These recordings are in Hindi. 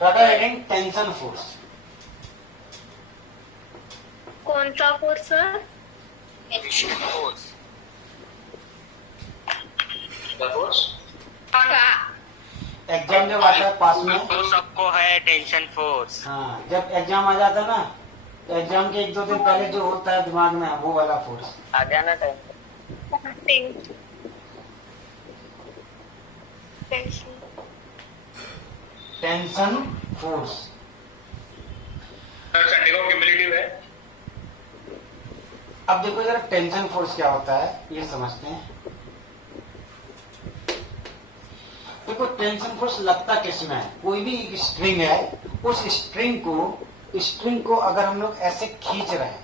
rather heading tension force. कौन सा फोर्स सर? फोर्स एग्जाम जब आता है पास में, तो सबको है टेंशन फोर्स। हाँ जब एग्जाम आ जाता है ना, तो एग्जाम के 1-2 दिन पहले जो होता है दिमाग में वो वाला फोर्स आ जाना टाइम। Tension force. संडे को क्यूमुलेटिव है। अब देखो जरा टेंशन फोर्स क्या होता है ये समझते हैं। देखो टेंशन फोर्स लगता किसमें है, कोई भी एक स्ट्रिंग है, उस स्ट्रिंग को अगर हम लोग ऐसे खींच रहे हैं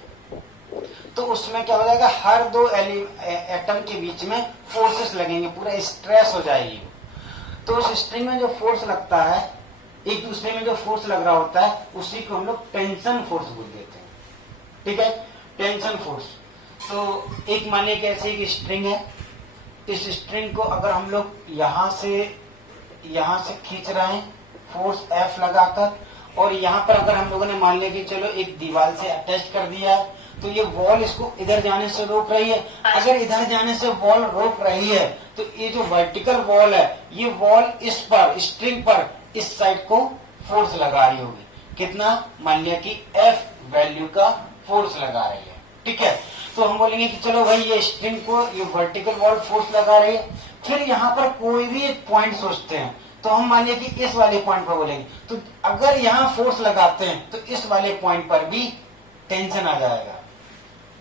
तो उसमें क्या हो जाएगा, हर दो एटम के बीच में फोर्सेस लगेंगे, पूरा स्ट्रेस हो जाएगी। तो उस स्ट्रिंग में जो फोर्स लगता है, एक दूसरे में जो फोर्स लग रहा होता है, उसी को हम लोग टेंशन फोर्स बोल देते हैं। ठीक है, टेंशन फोर्स। तो एक मानिए कि ऐसे एक स्ट्रिंग है, इस स्ट्रिंग को अगर हम लोग यहां से खींच रहे हैं फोर्स F लगाकर, और यहाँ पर अगर हम लोगों ने मान लिया कि चलो एक दीवार से अटैच कर दिया है, तो ये वॉल इसको इधर जाने से रोक रही है। अगर इधर जाने से वॉल रोक रही है तो ये जो वर्टिकल वॉल है, ये वॉल इस पर स्ट्रिंग पर इस साइड को फोर्स लगा रही होगी। कितना? मान लिया कि F वैल्यू का फोर्स लगा रही है। ठीक है, तो हम बोलेंगे कि चलो भाई ये स्ट्रिंग को ये वर्टिकल वॉल फोर्स लगा रही है। फिर यहाँ पर कोई भी एक पॉइंट सोचते हैं, तो हम मान लिया कि इस वाले पॉइंट पर बोलेंगे, तो अगर यहाँ फोर्स लगाते हैं तो इस वाले पॉइंट पर भी टेंशन आ जाएगा।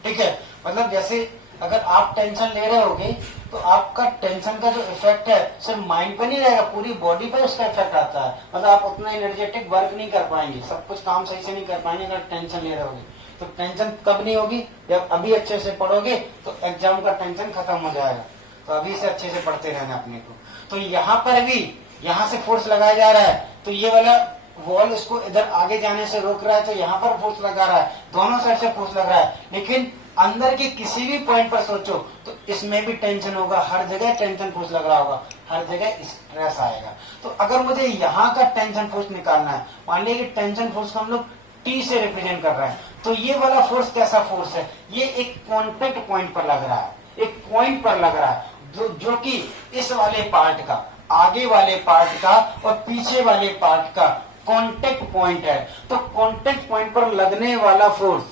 ठीक है, मतलब जैसे अगर आप टेंशन ले रहे होगे तो आपका टेंशन का जो इफेक्ट है सिर्फ माइंड पर नहीं रहेगा, पूरी बॉडी पर उसका इफेक्ट आता है। मतलब आप उतना एनर्जेटिक वर्क नहीं कर पाएंगे, सब कुछ काम सही से नहीं कर पाएंगे अगर टेंशन ले रहे होगे। तो टेंशन कब नहीं होगी? जब अभी अच्छे से पढ़ोगे तो एग्जाम का टेंशन खत्म हो जाएगा। तो अभी से अच्छे से पढ़ते रहना अपने को। तो यहाँ पर भी यहाँ से फोर्स लगाया जा रहा है, तो ये वाला वॉल इसको इधर आगे जाने से रोक रहा है, तो यहाँ पर फोर्स लगा रहा है, दोनों साइड से फोर्स लग रहा है। लेकिन अंदर के किसी भी पॉइंट पर सोचो तो इसमें भी टेंशन होगा, हर जगह टेंशन फोर्स लग रहा होगा, हर जगह स्ट्रेस आएगा। तो अगर मुझे यहाँ का टेंशन फोर्स निकालना है, मान लीजिए कि टेंशन फोर्स को हम लोग T से रिप्रेजेंट कर रहे हैं, तो ये वाला फोर्स कैसा फोर्स है? ये एक कॉन्टेक्ट पॉइंट पर लग रहा है, एक पॉइंट पर लग रहा है, जो कि इस वाले पार्ट का, आगे वाले पार्ट का और पीछे वाले पार्ट का कांटेक्ट पॉइंट है। तो कांटेक्ट पॉइंट पर लगने वाला फोर्स,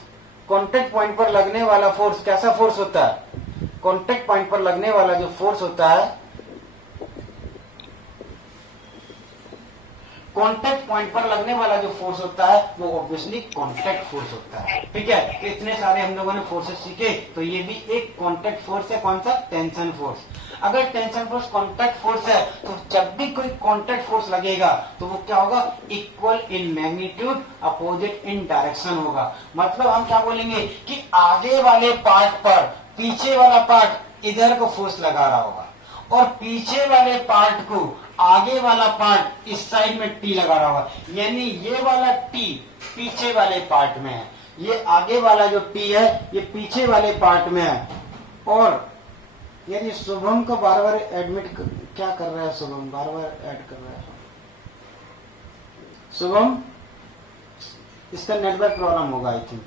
कांटेक्ट पॉइंट पर लगने वाला फोर्स कैसा फोर्स होता है? कांटेक्ट पॉइंट पर लगने वाला जो फोर्स होता है, कांटेक्ट पॉइंट पर लगने वाला जो फोर्स होता है वो ऑब्वियसली कांटेक्ट फोर्स होता है। ठीक है, तो इतने सारे हम लोगों ने फोर्सेस सीखे, तो ये भी एक कांटेक्ट फोर्स है। कौन सा? Tension force. अगर टेंशन फोर्स कांटेक्ट फोर्स है तो जब भी कोई कांटेक्ट फोर्स लगेगा तो वो क्या होगा? Equal in magnitude, opposite in direction होगा। मतलब हम क्या बोलेंगे कि आगे वाले पार्ट पर पीछे वाला पार्ट इधर को फोर्स लगा रहा होगा, और पीछे वाले पार्ट को आगे वाला पार्ट इस साइड में T लगा रहा होगा। यानी ये वाला T पीछे वाले पार्ट में है, ये आगे वाला जो T है ये पीछे वाले पार्ट में है। और यानी शुभम को बार बार एडमिट क्या कर रहा है? शुभम बार बार ऐड कर रहा है। शुभम, इसका नेटवर्क प्रॉब्लम होगा आई थिंक।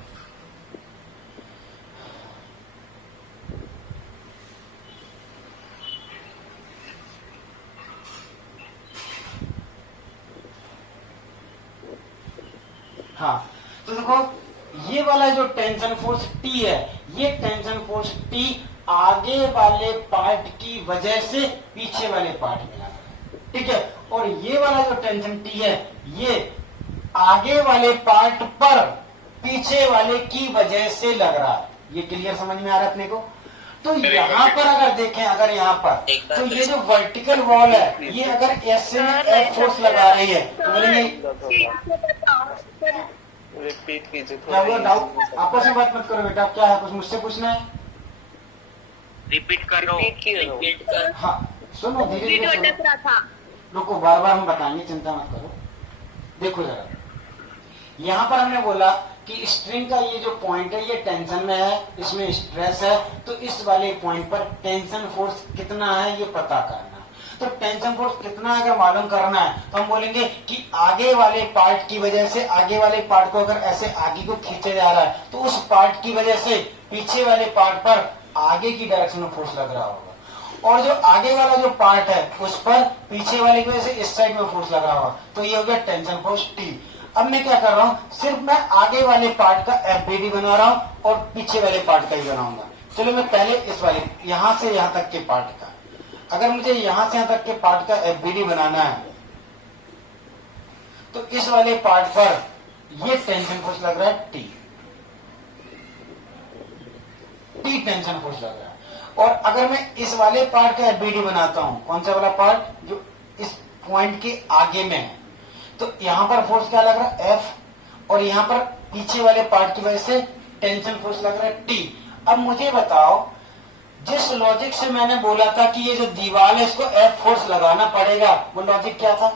हाँ, तो देखो ये वाला जो टेंशन फोर्स T है, ये टेंशन फोर्स T आगे वाले पार्ट की वजह से पीछे वाले पार्ट में लगा है। ठीक है, और ये वाला जो टेंशन T है ये आगे वाले पार्ट पर पीछे वाले की वजह से लग रहा है। ये क्लियर समझ में आ रहा है अपने को? तो यहाँ पर अगर देखें, अगर यहाँ पर तो ये जो वर्टिकल वॉल है ये अगर ऐसे में F फोर्स लगा रही है तो बोलेंगे रिपीट कीजिए। क्या हुआ? डाउट आपस में बात मत करो बेटा, क्या है? कुछ मुझसे पूछना है? रिपीट करो। रिपीट कर। हाँ सुनो, धीरे धीरे सुनो, रुको, बार बार हम बताएंगे, चिंता मत करो। देखो जरा, यहाँ पर हमने बोला कि स्ट्रिंग का ये जो पॉइंट है ये टेंशन में है, इसमें स्ट्रेस है, तो इस वाले पॉइंट पर टेंशन फोर्स कितना है ये पता करना। तो टेंशन फोर्स कितना अगर मालूम करना है तो हम बोलेंगे कि आगे वाले पार्ट की वजह से, आगे वाले पार्ट को अगर ऐसे आगे को खींचा जा रहा है तो उस पार्ट की वजह से पीछे वाले पार्ट पर आगे की डायरेक्शन में फोर्स लग रहा होगा, और जो आगे वाला जो पार्ट है उस पर पीछे वाले की वजह से इस साइड में फोर्स लग रहा होगा। तो ये हो गया टेंशन फोर्स टी। अब मैं क्या कर रहा हूं, सिर्फ मैं आगे वाले पार्ट का एफबीडी बना रहा हूं और पीछे वाले पार्ट का ही बनाऊंगा। चलो मैं पहले इस वाले यहां से यहां तक के पार्ट का, अगर मुझे यहां से यहां तक के पार्ट का एफबीडी बनाना है तो इस वाले पार्ट पर ये टेंशन फोर्स लग रहा है टी टेंशन फोर्स लग रहा है। और अगर मैं इस वाले पार्ट का एफबीडी बनाता हूं, कौन सा वाला पार्ट जो इस पॉइंट के आगे में है, तो यहां पर फोर्स क्या लग रहा है एफ, और यहां पर पीछे वाले पार्ट की वजह से टेंशन फोर्स लग रहा है टी। अब मुझे बताओ, जिस लॉजिक से मैंने बोला था कि ये जो दीवार है इसको एफ फोर्स लगाना पड़ेगा, वो लॉजिक क्या था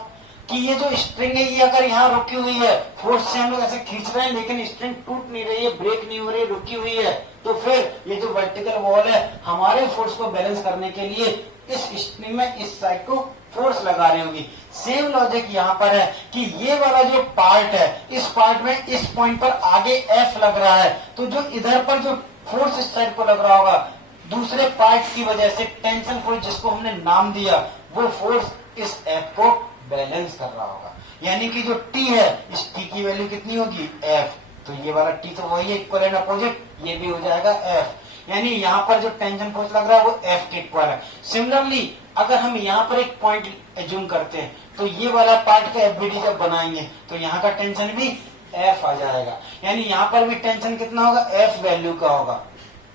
कि ये जो स्ट्रिंग है ये अगर यहाँ रुकी हुई है, फोर्स से हम लोग ऐसे खींच रहे हैं लेकिन स्ट्रिंग टूट नहीं रही है, ब्रेक नहीं हो रही, रुकी हुई है, तो फिर ये जो वर्टिकल वॉल है हमारे फोर्स को बैलेंस करने के लिए इस स्ट्रिंग में इस साइड को फोर्स लगा रही होगी। सेम लॉजिक यहाँ पर है कि ये वाला जो पार्ट है, इस पार्ट में इस पॉइंट पर आगे एफ लग रहा है, तो जो इधर पर जो फोर्स इस साइड को लग रहा होगा दूसरे पार्ट की वजह से टेंशन फोर्स जिसको हमने नाम दिया, वो फोर्स इस एफ को बैलेंस कर रहा होगा। यानी कि जो टी है इस टी की वैल्यू कितनी होगी एफ, तो ये वाला टी तो वही है इक्वल एंड अपोजिट, ये भी हो जाएगा एफ। यानी यहाँ पर जो टेंशन फोर्स लग रहा है वो एफ के इक्वल है। सिमिलरली अगर हम यहाँ पर एक पॉइंट एज्यूम करते हैं तो ये वाला पार्ट का एफबीडी जब बनाएंगे तो यहाँ का टेंशन भी एफ आ जाएगा। यानी यहाँ पर भी टेंशन कितना होगा एफ वैल्यू का होगा,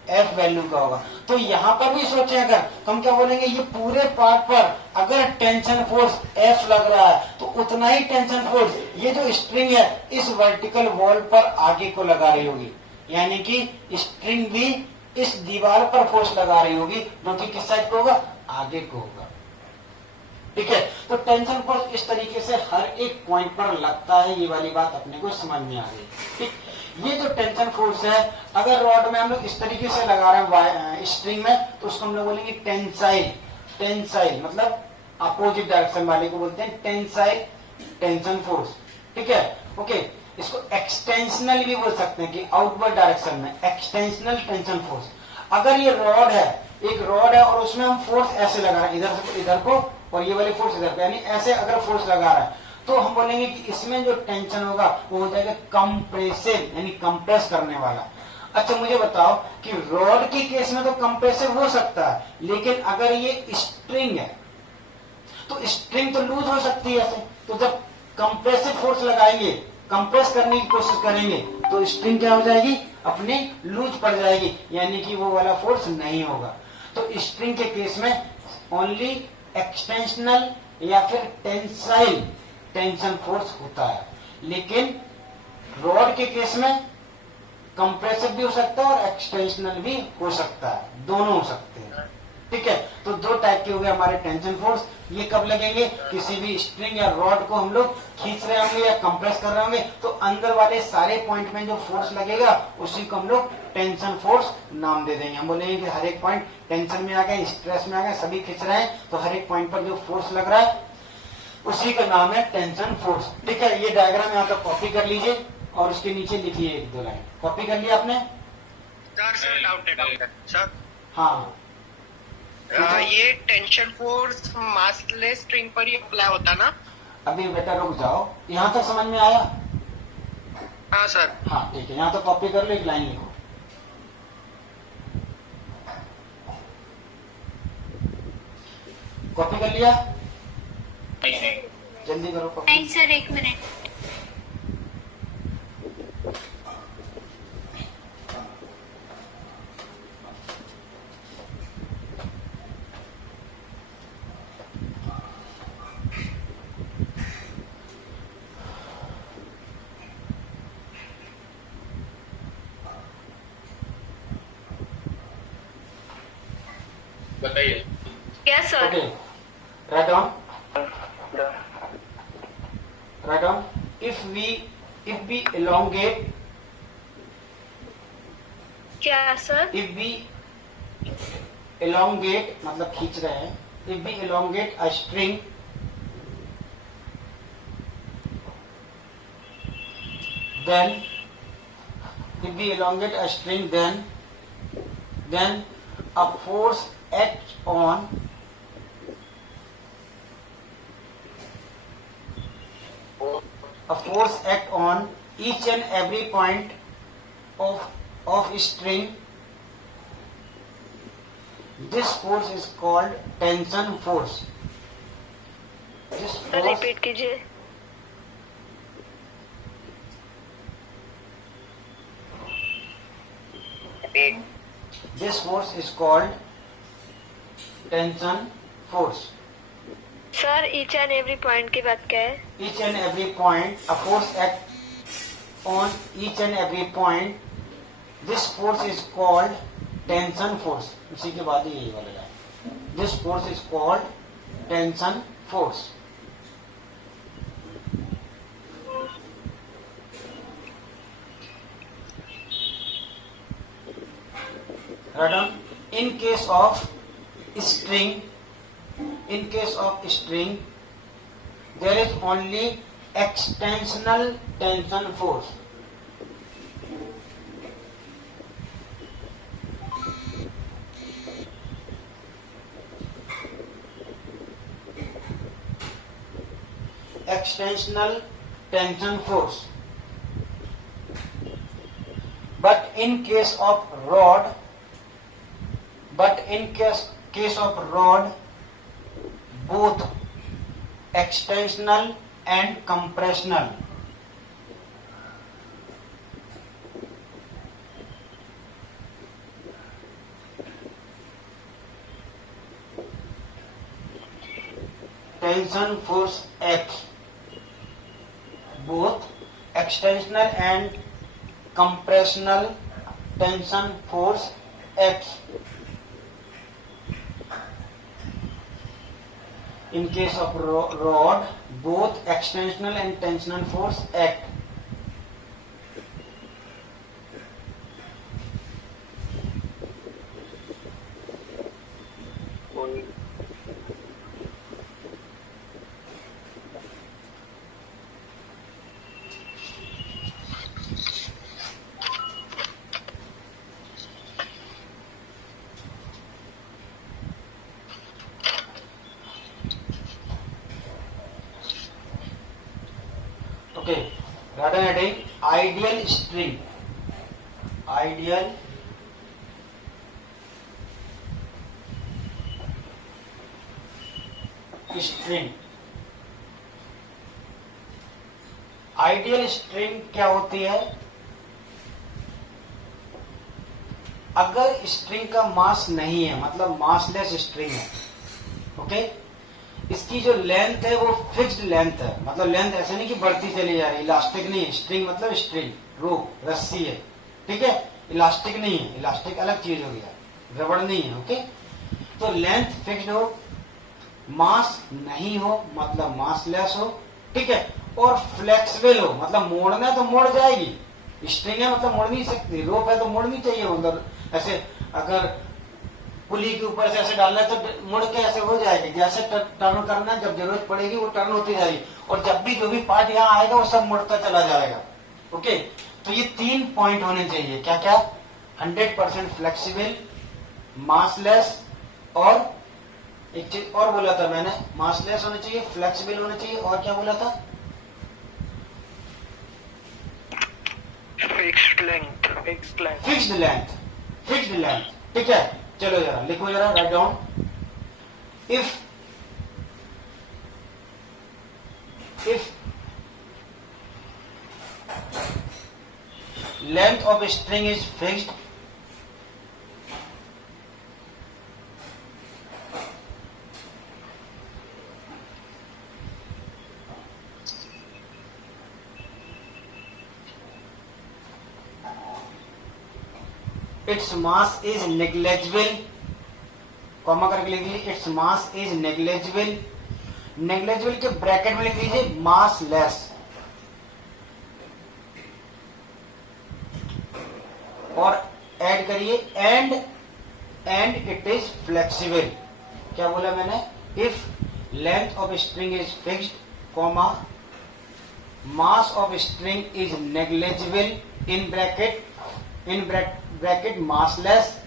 एफ वैल्यू का होगा। तो यहाँ पर भी सोचे अगर तो हम क्या बोलेंगे, ये पूरे पार्ट पर अगर टेंशन फोर्स एफ लग रहा है तो उतना ही टेंशन फोर्स ये जो स्ट्रिंग है इस वर्टिकल वॉल पर आगे को लगा रही होगी। यानी कि स्ट्रिंग भी इस दीवार पर फोर्स लगा रही होगी, जो कि किस साइड को होगा, आगे को होगा। ठीक है, तो टेंशन फोर्स इस तरीके से हर एक पॉइंट पर लगता है, ये वाली बात अपने को समझ में आ गई। ठीक, ये जो टेंशन फोर्स है अगर रॉड में हम लोग इस तरीके से लगा रहे हैं स्ट्रिंग में तो उसको हम लोग बोलेंगे टेंसाइल। टेंसाइल मतलब अपोजिट डायरेक्शन वाले को बोलते हैं टेंसाइल टेंशन फोर्स। ठीक है, ओके। इसको एक्सटेंशनल भी बोल सकते हैं कि आउटवर्ड डायरेक्शन में एक्सटेंशनल टेंशन फोर्स। अगर ये रॉड है, एक रॉड है और उसमें हम फोर्स ऐसे लगा रहे हैं इधर से इधर को और ये वाली फोर्स इधर को, यानी ऐसे अगर फोर्स लगा रहा है तो हम बोलेंगे कि इसमें जो टेंशन होगा वो हो जाएगा कंप्रेसिव, यानी कंप्रेस करने वाला। अच्छा मुझे बताओ कि रॉड के केस में तो कंप्रेसिव हो सकता है, लेकिन अगर ये स्ट्रिंग है तो स्ट्रिंग तो लूज हो सकती है ऐसे, तो जब कंप्रेसिव फोर्स लगाएंगे, कंप्रेस करने की कोशिश करेंगे तो स्ट्रिंग क्या हो जाएगी, अपने लूज पड़ जाएगी, यानी कि वो वाला फोर्स नहीं होगा। तो स्ट्रिंग के केस में ओनली एक्सटेंशनल या फिर टेंसाइल टेंशन फोर्स होता है, लेकिन रॉड के केस में कंप्रेसिव भी हो सकता है और एक्सटेंशनल भी हो सकता है, दोनों हो सकते हैं। ठीक है, तो दो टाइप के हो गए हमारे टेंशन फोर्स। ये कब लगेंगे, किसी भी स्ट्रिंग या रॉड को हम लोग खींच रहे होंगे या कंप्रेस कर रहे होंगे तो अंदर वाले सारे पॉइंट में जो फोर्स लगेगा उसी को हम लोग टेंशन फोर्स नाम दे देंगे। हम बोलेंगे कि हर एक पॉइंट टेंशन में आ गए, स्ट्रेस में आ गए, सभी खींच रहे हैं तो हर एक पॉइंट पर जो फोर्स लग रहा है उसी का नाम है टेंशन फोर्स। ठीक है, ये डायग्राम यहाँ पर कॉपी कर लीजिए और उसके नीचे लिखिए एक दो लाइन। कॉपी कर लिया आपने? सर डाउट है सर। हाँ, ये टेंशन फोर्स मासलेस स्ट्रिंग पर ही अप्लाई होता ना? अभी बेटा रुक जाओ, यहाँ तक समझ में आया? हाँ सर। हाँ ठीक है, यहाँ तो कॉपी कर लो, एक लाइन लिखो। कॉपी कर लिया? जल्दी करो कॉपी। नहीं सर, एक मिनट। बताइए। Yes sir. Okay, write down. Write down, if we elongate, क्या सर? if we elongate मतलब खींच रहे हैं, if we elongate a string, then if we elongate a string, then a force acts on each and every point of string. This force is called tension force. This force, repeat कीजिए. this force is called tension force. Sir each and every point की बात क्या है? Each and every point, a force acts on each and every point. This force is called tension force. इसी के बाद ही यही वाला है. This force is called tension force. Write down. In case of string, there is only extensional tension force. Extensional tension force. But in case of rod, both extensional and compressional. Tension force acts. Both extensional and compressional tension force acts. In case of rod, both extensional and tensional force act. Okay, rather heading ideal string. Ideal string. Ideal string क्या होती है? अगर स्ट्रिंग का मास नहीं है, मतलब मासलेस स्ट्रिंग है, ओके, इसकी जो लेंथ है वो फिक्स्ड लेंथ है, मतलब लेंथ ऐसा नहीं कि बढ़ती चली जा रही, इलास्टिक नहीं है. स्ट्रिंग मतलब स्ट्रिंग, रोप, रस्सी है, ठीक है, इलास्टिक नहीं है. इलास्टिक अलग चीज हो गया, रबड़ नहीं है, ओके. तो लेंथ फिक्स्ड हो, मास नहीं हो मतलब मासलेस हो, ठीक है, और फ्लेक्सिबल हो मतलब मोड़ना है तो मोड़ जाएगी. स्ट्रिंग है मतलब मोड़ नहीं सकती, रोप है तो मोड़नी चाहिए, मतलब ऐसे अगर पुली के ऊपर से ऐसे डालना है तो मुड़ के ऐसे हो जाएगी. जैसे टर्न करना है, जब जरूरत पड़ेगी वो टर्न होती जाएगी, और जब भी जो भी पार्ट यहाँ आएगा वो सब मुड़ता चला जाएगा, ओके. तो ये 3 पॉइंट होने चाहिए. क्या क्या? 100% फ्लेक्सिबल, मासलेस, और एक चीज और बोला था मैंने, मासलेस होना चाहिए, फ्लेक्सिबल होना चाहिए, और क्या बोला था? Fixed length. फिक्स्ड लेंथ, ठीक है. चलो जरा लिखो, जरा write down. If length of string is fixed, its mass is negligible, comma करके लिख लीजिए, its mass is negligible. Negligible के ब्रैकेट में लिख लीजिए मास लेस, और ऐड करिए एंड इट इज फ्लेक्सिबल. क्या बोला मैंने, if length of string is fixed comma mass of string is negligible in bracket massless,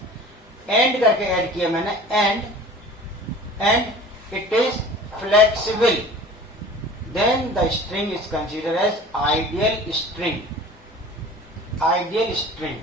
and करके ऐड किया मैंने, and it is flexible, then the string is considered as ideal string. Ideal string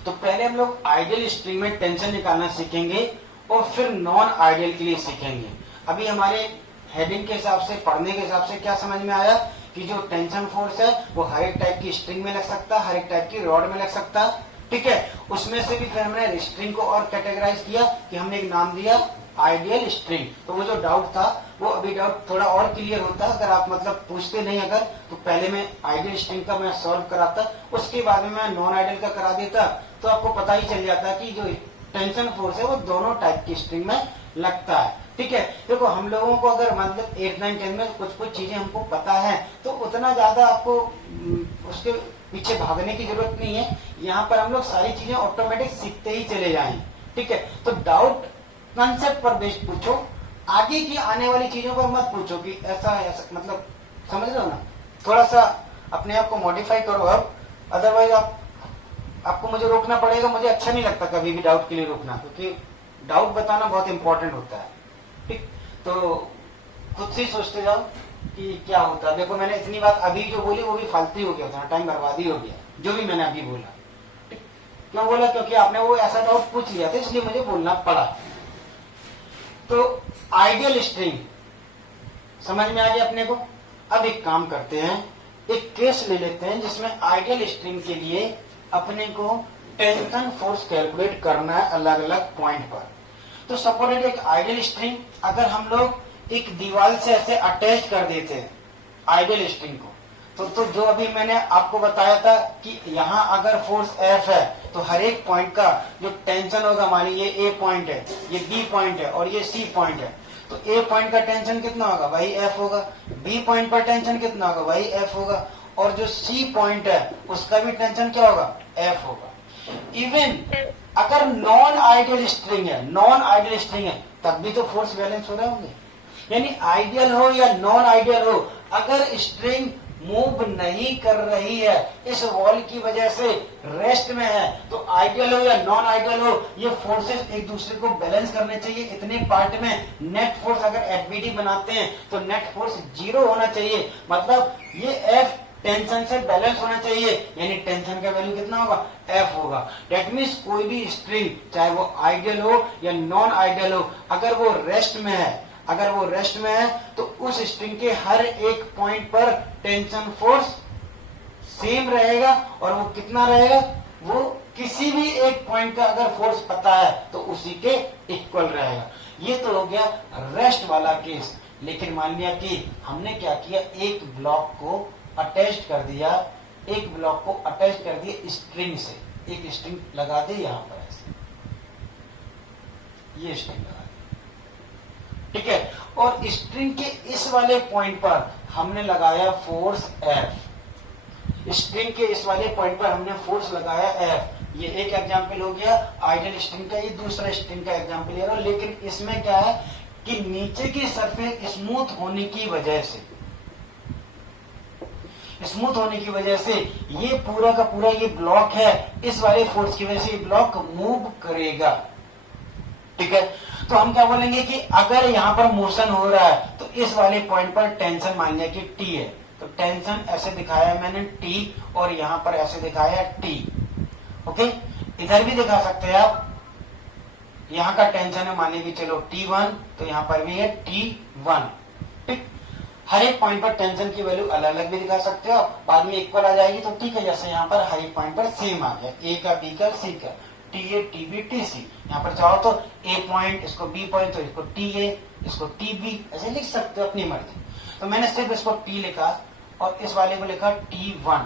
तो पहले हम लोग आइडियल स्ट्रिंग में टेंशन निकालना सीखेंगे और फिर नॉन आइडियल के लिए सीखेंगे। अभी हमारे हेडिंग के हिसाब से, पढ़ने के हिसाब से क्या समझ में आया कि जो टेंशन फोर्स है वो हर एक टाइप की स्ट्रिंग में लग सकता है, हर एक टाइप की रॉड में लग सकता है, ठीक है। उसमें से भी फिर हमने स्ट्रिंग को और कैटेगराइज किया कि हमने एक नाम दिया आइडियल स्ट्रिंग। तो वो जो डाउट था वो अभी डाउट थोड़ा और क्लियर होता है अगर आप मतलब पूछते नहीं अगर, तो पहले मैं आइडियल स्ट्रिंग का मैं सॉल्व कराता, उसके बाद में मैं नॉन आइडियल का करा देता, तो आपको पता ही चल जाता कि जो टेंशन फोर्स है वो दोनों टाइप की स्ट्रिंग में लगता है, ठीक है। देखो हम लोगों को अगर मतलब 8, 9, 10 में कुछ चीजें हमको पता है तो उतना ज्यादा आपको उसके पीछे भागने की जरूरत नहीं है। यहाँ पर हम लोग सारी चीजें ऑटोमेटिक सीखते ही चले जाएंगे, ठीक है। तो डाउट कंसेप्ट पर बेस्ड पूछो, आगे की आने वाली चीजों पर मत पूछो कि ऐसा मतलब समझ रहे हो ना। थोड़ा सा अपने आप को मॉडिफाई करो अब, अदरवाइज आपको मुझे रोकना पड़ेगा। मुझे अच्छा नहीं लगता कभी भी डाउट के लिए रोकना, क्योंकि डाउट बताना बहुत इंपॉर्टेंट होता है, ठीक। तो खुद से सोचते जाओ कि क्या होता है। देखो मैंने इतनी बात अभी जो बोली वो भी फालतू हो गया था, टाइम बर्बादी हो गया जो भी मैंने अभी बोला, ठीक। क्यों बोला, क्योंकि आपने वो ऐसा डाउट पूछ लिया था इसलिए मुझे बोलना पड़ा। तो आइडियल स्ट्रिंग समझ में आ गया अपने को। अब एक काम करते हैं, एक केस ले लेते हैं जिसमें आइडियल स्ट्रिंग के लिए अपने को टेंशन फोर्स कैलकुलेट करना है अलग अलग पॉइंट पर। तो सपोज एक आइडियल स्ट्रिंग अगर हम लोग एक दीवार से ऐसे अटैच कर देते हैं आइडियल स्ट्रिंग को, तो जो अभी मैंने आपको बताया था कि यहाँ अगर फोर्स F है तो हर एक पॉइंट का जो टेंशन होगा, मान लीजिए ये A पॉइंट है, ये B पॉइंट है और ये C पॉइंट है, तो A पॉइंट का टेंशन कितना होगा, वही F होगा। B पॉइंट पर टेंशन कितना होगा, वही F होगा। और जो C पॉइंट है उसका भी टेंशन क्या होगा, F होगा। इवन अगर नॉन आइडियल स्ट्रिंग है तब भी तो फोर्स बैलेंस हो रहे होंगे। यानी आइडियल हो या नॉन आइडियल हो, अगर स्ट्रिंग मूव नहीं कर रही है इस वॉल की वजह से रेस्ट में है, तो आइडियल हो या नॉन आइडियल हो, ये फोर्सेस एक दूसरे को बैलेंस करने चाहिए। इतने पार्ट में नेट फोर्स अगर एफबीडी बनाते हैं तो नेट फोर्स 0 होना चाहिए, मतलब ये एफ टेंशन से बैलेंस होना चाहिए, यानी टेंशन का वैल्यू कितना होगा, एफ होगा। डेट मीन्स कोई भी स्ट्रिंग चाहे वो आइडियल हो या नॉन आइडियल हो, अगर वो रेस्ट में है तो उस स्ट्रिंग के हर एक पॉइंट पर टेंशन फोर्स सेम रहेगा। और वो कितना रहेगा, वो किसी भी एक पॉइंट का अगर फोर्स पता है तो उसी के इक्वल रहेगा। ये तो हो गया रेस्ट वाला केस। लेकिन मान लिया कि हमने क्या किया, एक ब्लॉक को अटैच कर दिया स्ट्रिंग से, एक स्ट्रिंग लगा दी यहाँ पर ऐसे, ये स्ट्रिंग लगा दी, ठीक है। और स्ट्रिंग के इस वाले पॉइंट पर हमने लगाया फोर्स F। स्ट्रिंग के इस वाले पॉइंट पर हमने फोर्स लगाया F। ये एक एग्जांपल हो गया आइडियल स्ट्रिंग का, ये दूसरा स्ट्रिंग का एग्जांपल ले रहा हूं। लेकिन इसमें क्या है कि नीचे की सरफेस स्मूथ होने की वजह से ये पूरा का पूरा ये ब्लॉक है, इस वाले फोर्स की वजह से ये ब्लॉक मूव करेगा, ठीक है। तो हम क्या बोलेंगे कि अगर यहाँ पर मोशन हो रहा है तो इस वाले पॉइंट पर टेंशन मान लिया कि T है, तो टेंशन ऐसे दिखाया मैंने T, और यहाँ पर ऐसे दिखाया T, ओके। इधर भी दिखा सकते हैं आप, यहाँ का टेंशन है मान लीजिए चलो T1, तो यहाँ पर भी है T1, ठीक। हर एक पॉइंट पर टेंशन की वैल्यू अलग अलग भी दिखा सकते हो, बाद में इक्वल आ जाएगी तो ठीक है। जैसे यहाँ पर हर एक पॉइंट पर सेम आ गया, A का, B का, C का, TA, TB, TC। यहाँ पर चाहो तो A पॉइंट, इसको B पॉइंट, तो इसको TA, इसको TB, ऐसे लिख सकते हो अपनी मर्जी। तो मैंने सिर्फ इसको T लिखा और इस वाले को लिखा T1।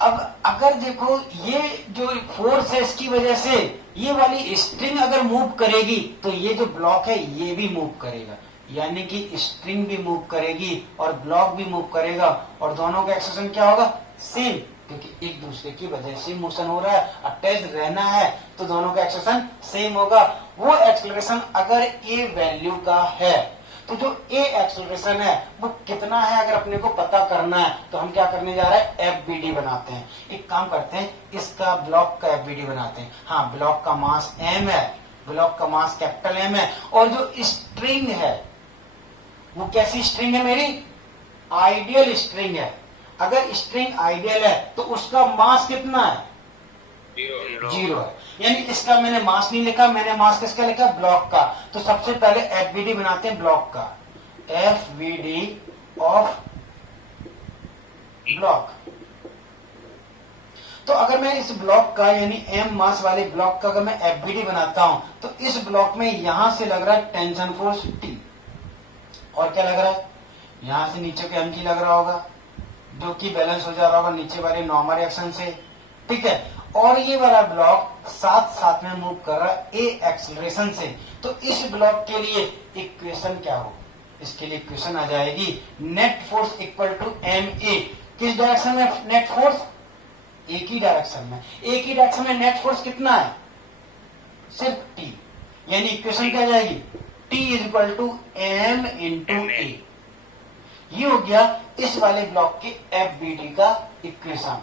अब अगर देखो ये जो फोर्स है इसकी वजह से ये वाली स्ट्रिंग अगर मूव करेगी तो ये जो ब्लॉक है ये भी मूव करेगा, यानी कि स्ट्रिंग भी मूव करेगी और ब्लॉक भी मूव करेगा, और दोनों का एक्सेशन क्या होगा, सेम, क्योंकि एक दूसरे की वजह से मोशन हो रहा है, अटैच रहना है, तो दोनों का एक्सेशन सेम होगा। वो एक्सेलरेशन अगर ए वैल्यू का है तो जो ए एक्सेलरेशन है वो कितना है अगर अपने को पता करना है तो हम क्या करने जा रहे हैं, एफबीडी बनाते हैं। एक काम करते हैं, इसका ब्लॉक का एफबीडी बनाते हैं। हाँ, ब्लॉक का मास एम है, ब्लॉक का मास कैपिटल एम है, और जो स्ट्रिंग है वो कैसी स्ट्रिंग है, मेरी आइडियल स्ट्रिंग है। अगर स्ट्रिंग आइडियल है तो उसका मास कितना है, 0 है, यानी इसका मैंने मास नहीं लिखा, मैंने मास किसका लिखा, ब्लॉक का। तो सबसे पहले एफबीडी बनाते हैं ब्लॉक का, एफबीडी ऑफ ब्लॉक। तो अगर मैं इस ब्लॉक का यानी एम मास वाले ब्लॉक का अगर मैं एफबीडी बनाता हूं तो इस ब्लॉक में यहां से लग रहा है टेंशन फोर्स टी, और क्या लग रहा है, यहां से नीचे के एम की लग रहा होगा, जो कि बैलेंस हो जा रहा होगा नीचे वाले नॉर्मल रिएक्शन से, ठीक है। और ये वाला ब्लॉक साथ साथ में मूव कर रहा है ए एक्सेलरेशन से। तो इस ब्लॉक के लिए इक्वेशन क्या हो, इसके लिए इक्वेशन आ जाएगी net force equal to M A. किस डायरेक्शन में नेट फोर्स, एक ही डायरेक्शन में, एक ही डायरेक्शन में नेट फोर्स कितना है, सिर्फ टी, यानी इक्वेशन क्या जाएगी, T is equal to M into A. ये हो गया इस वाले ब्लॉक के एफबीडी का इक्वेशन।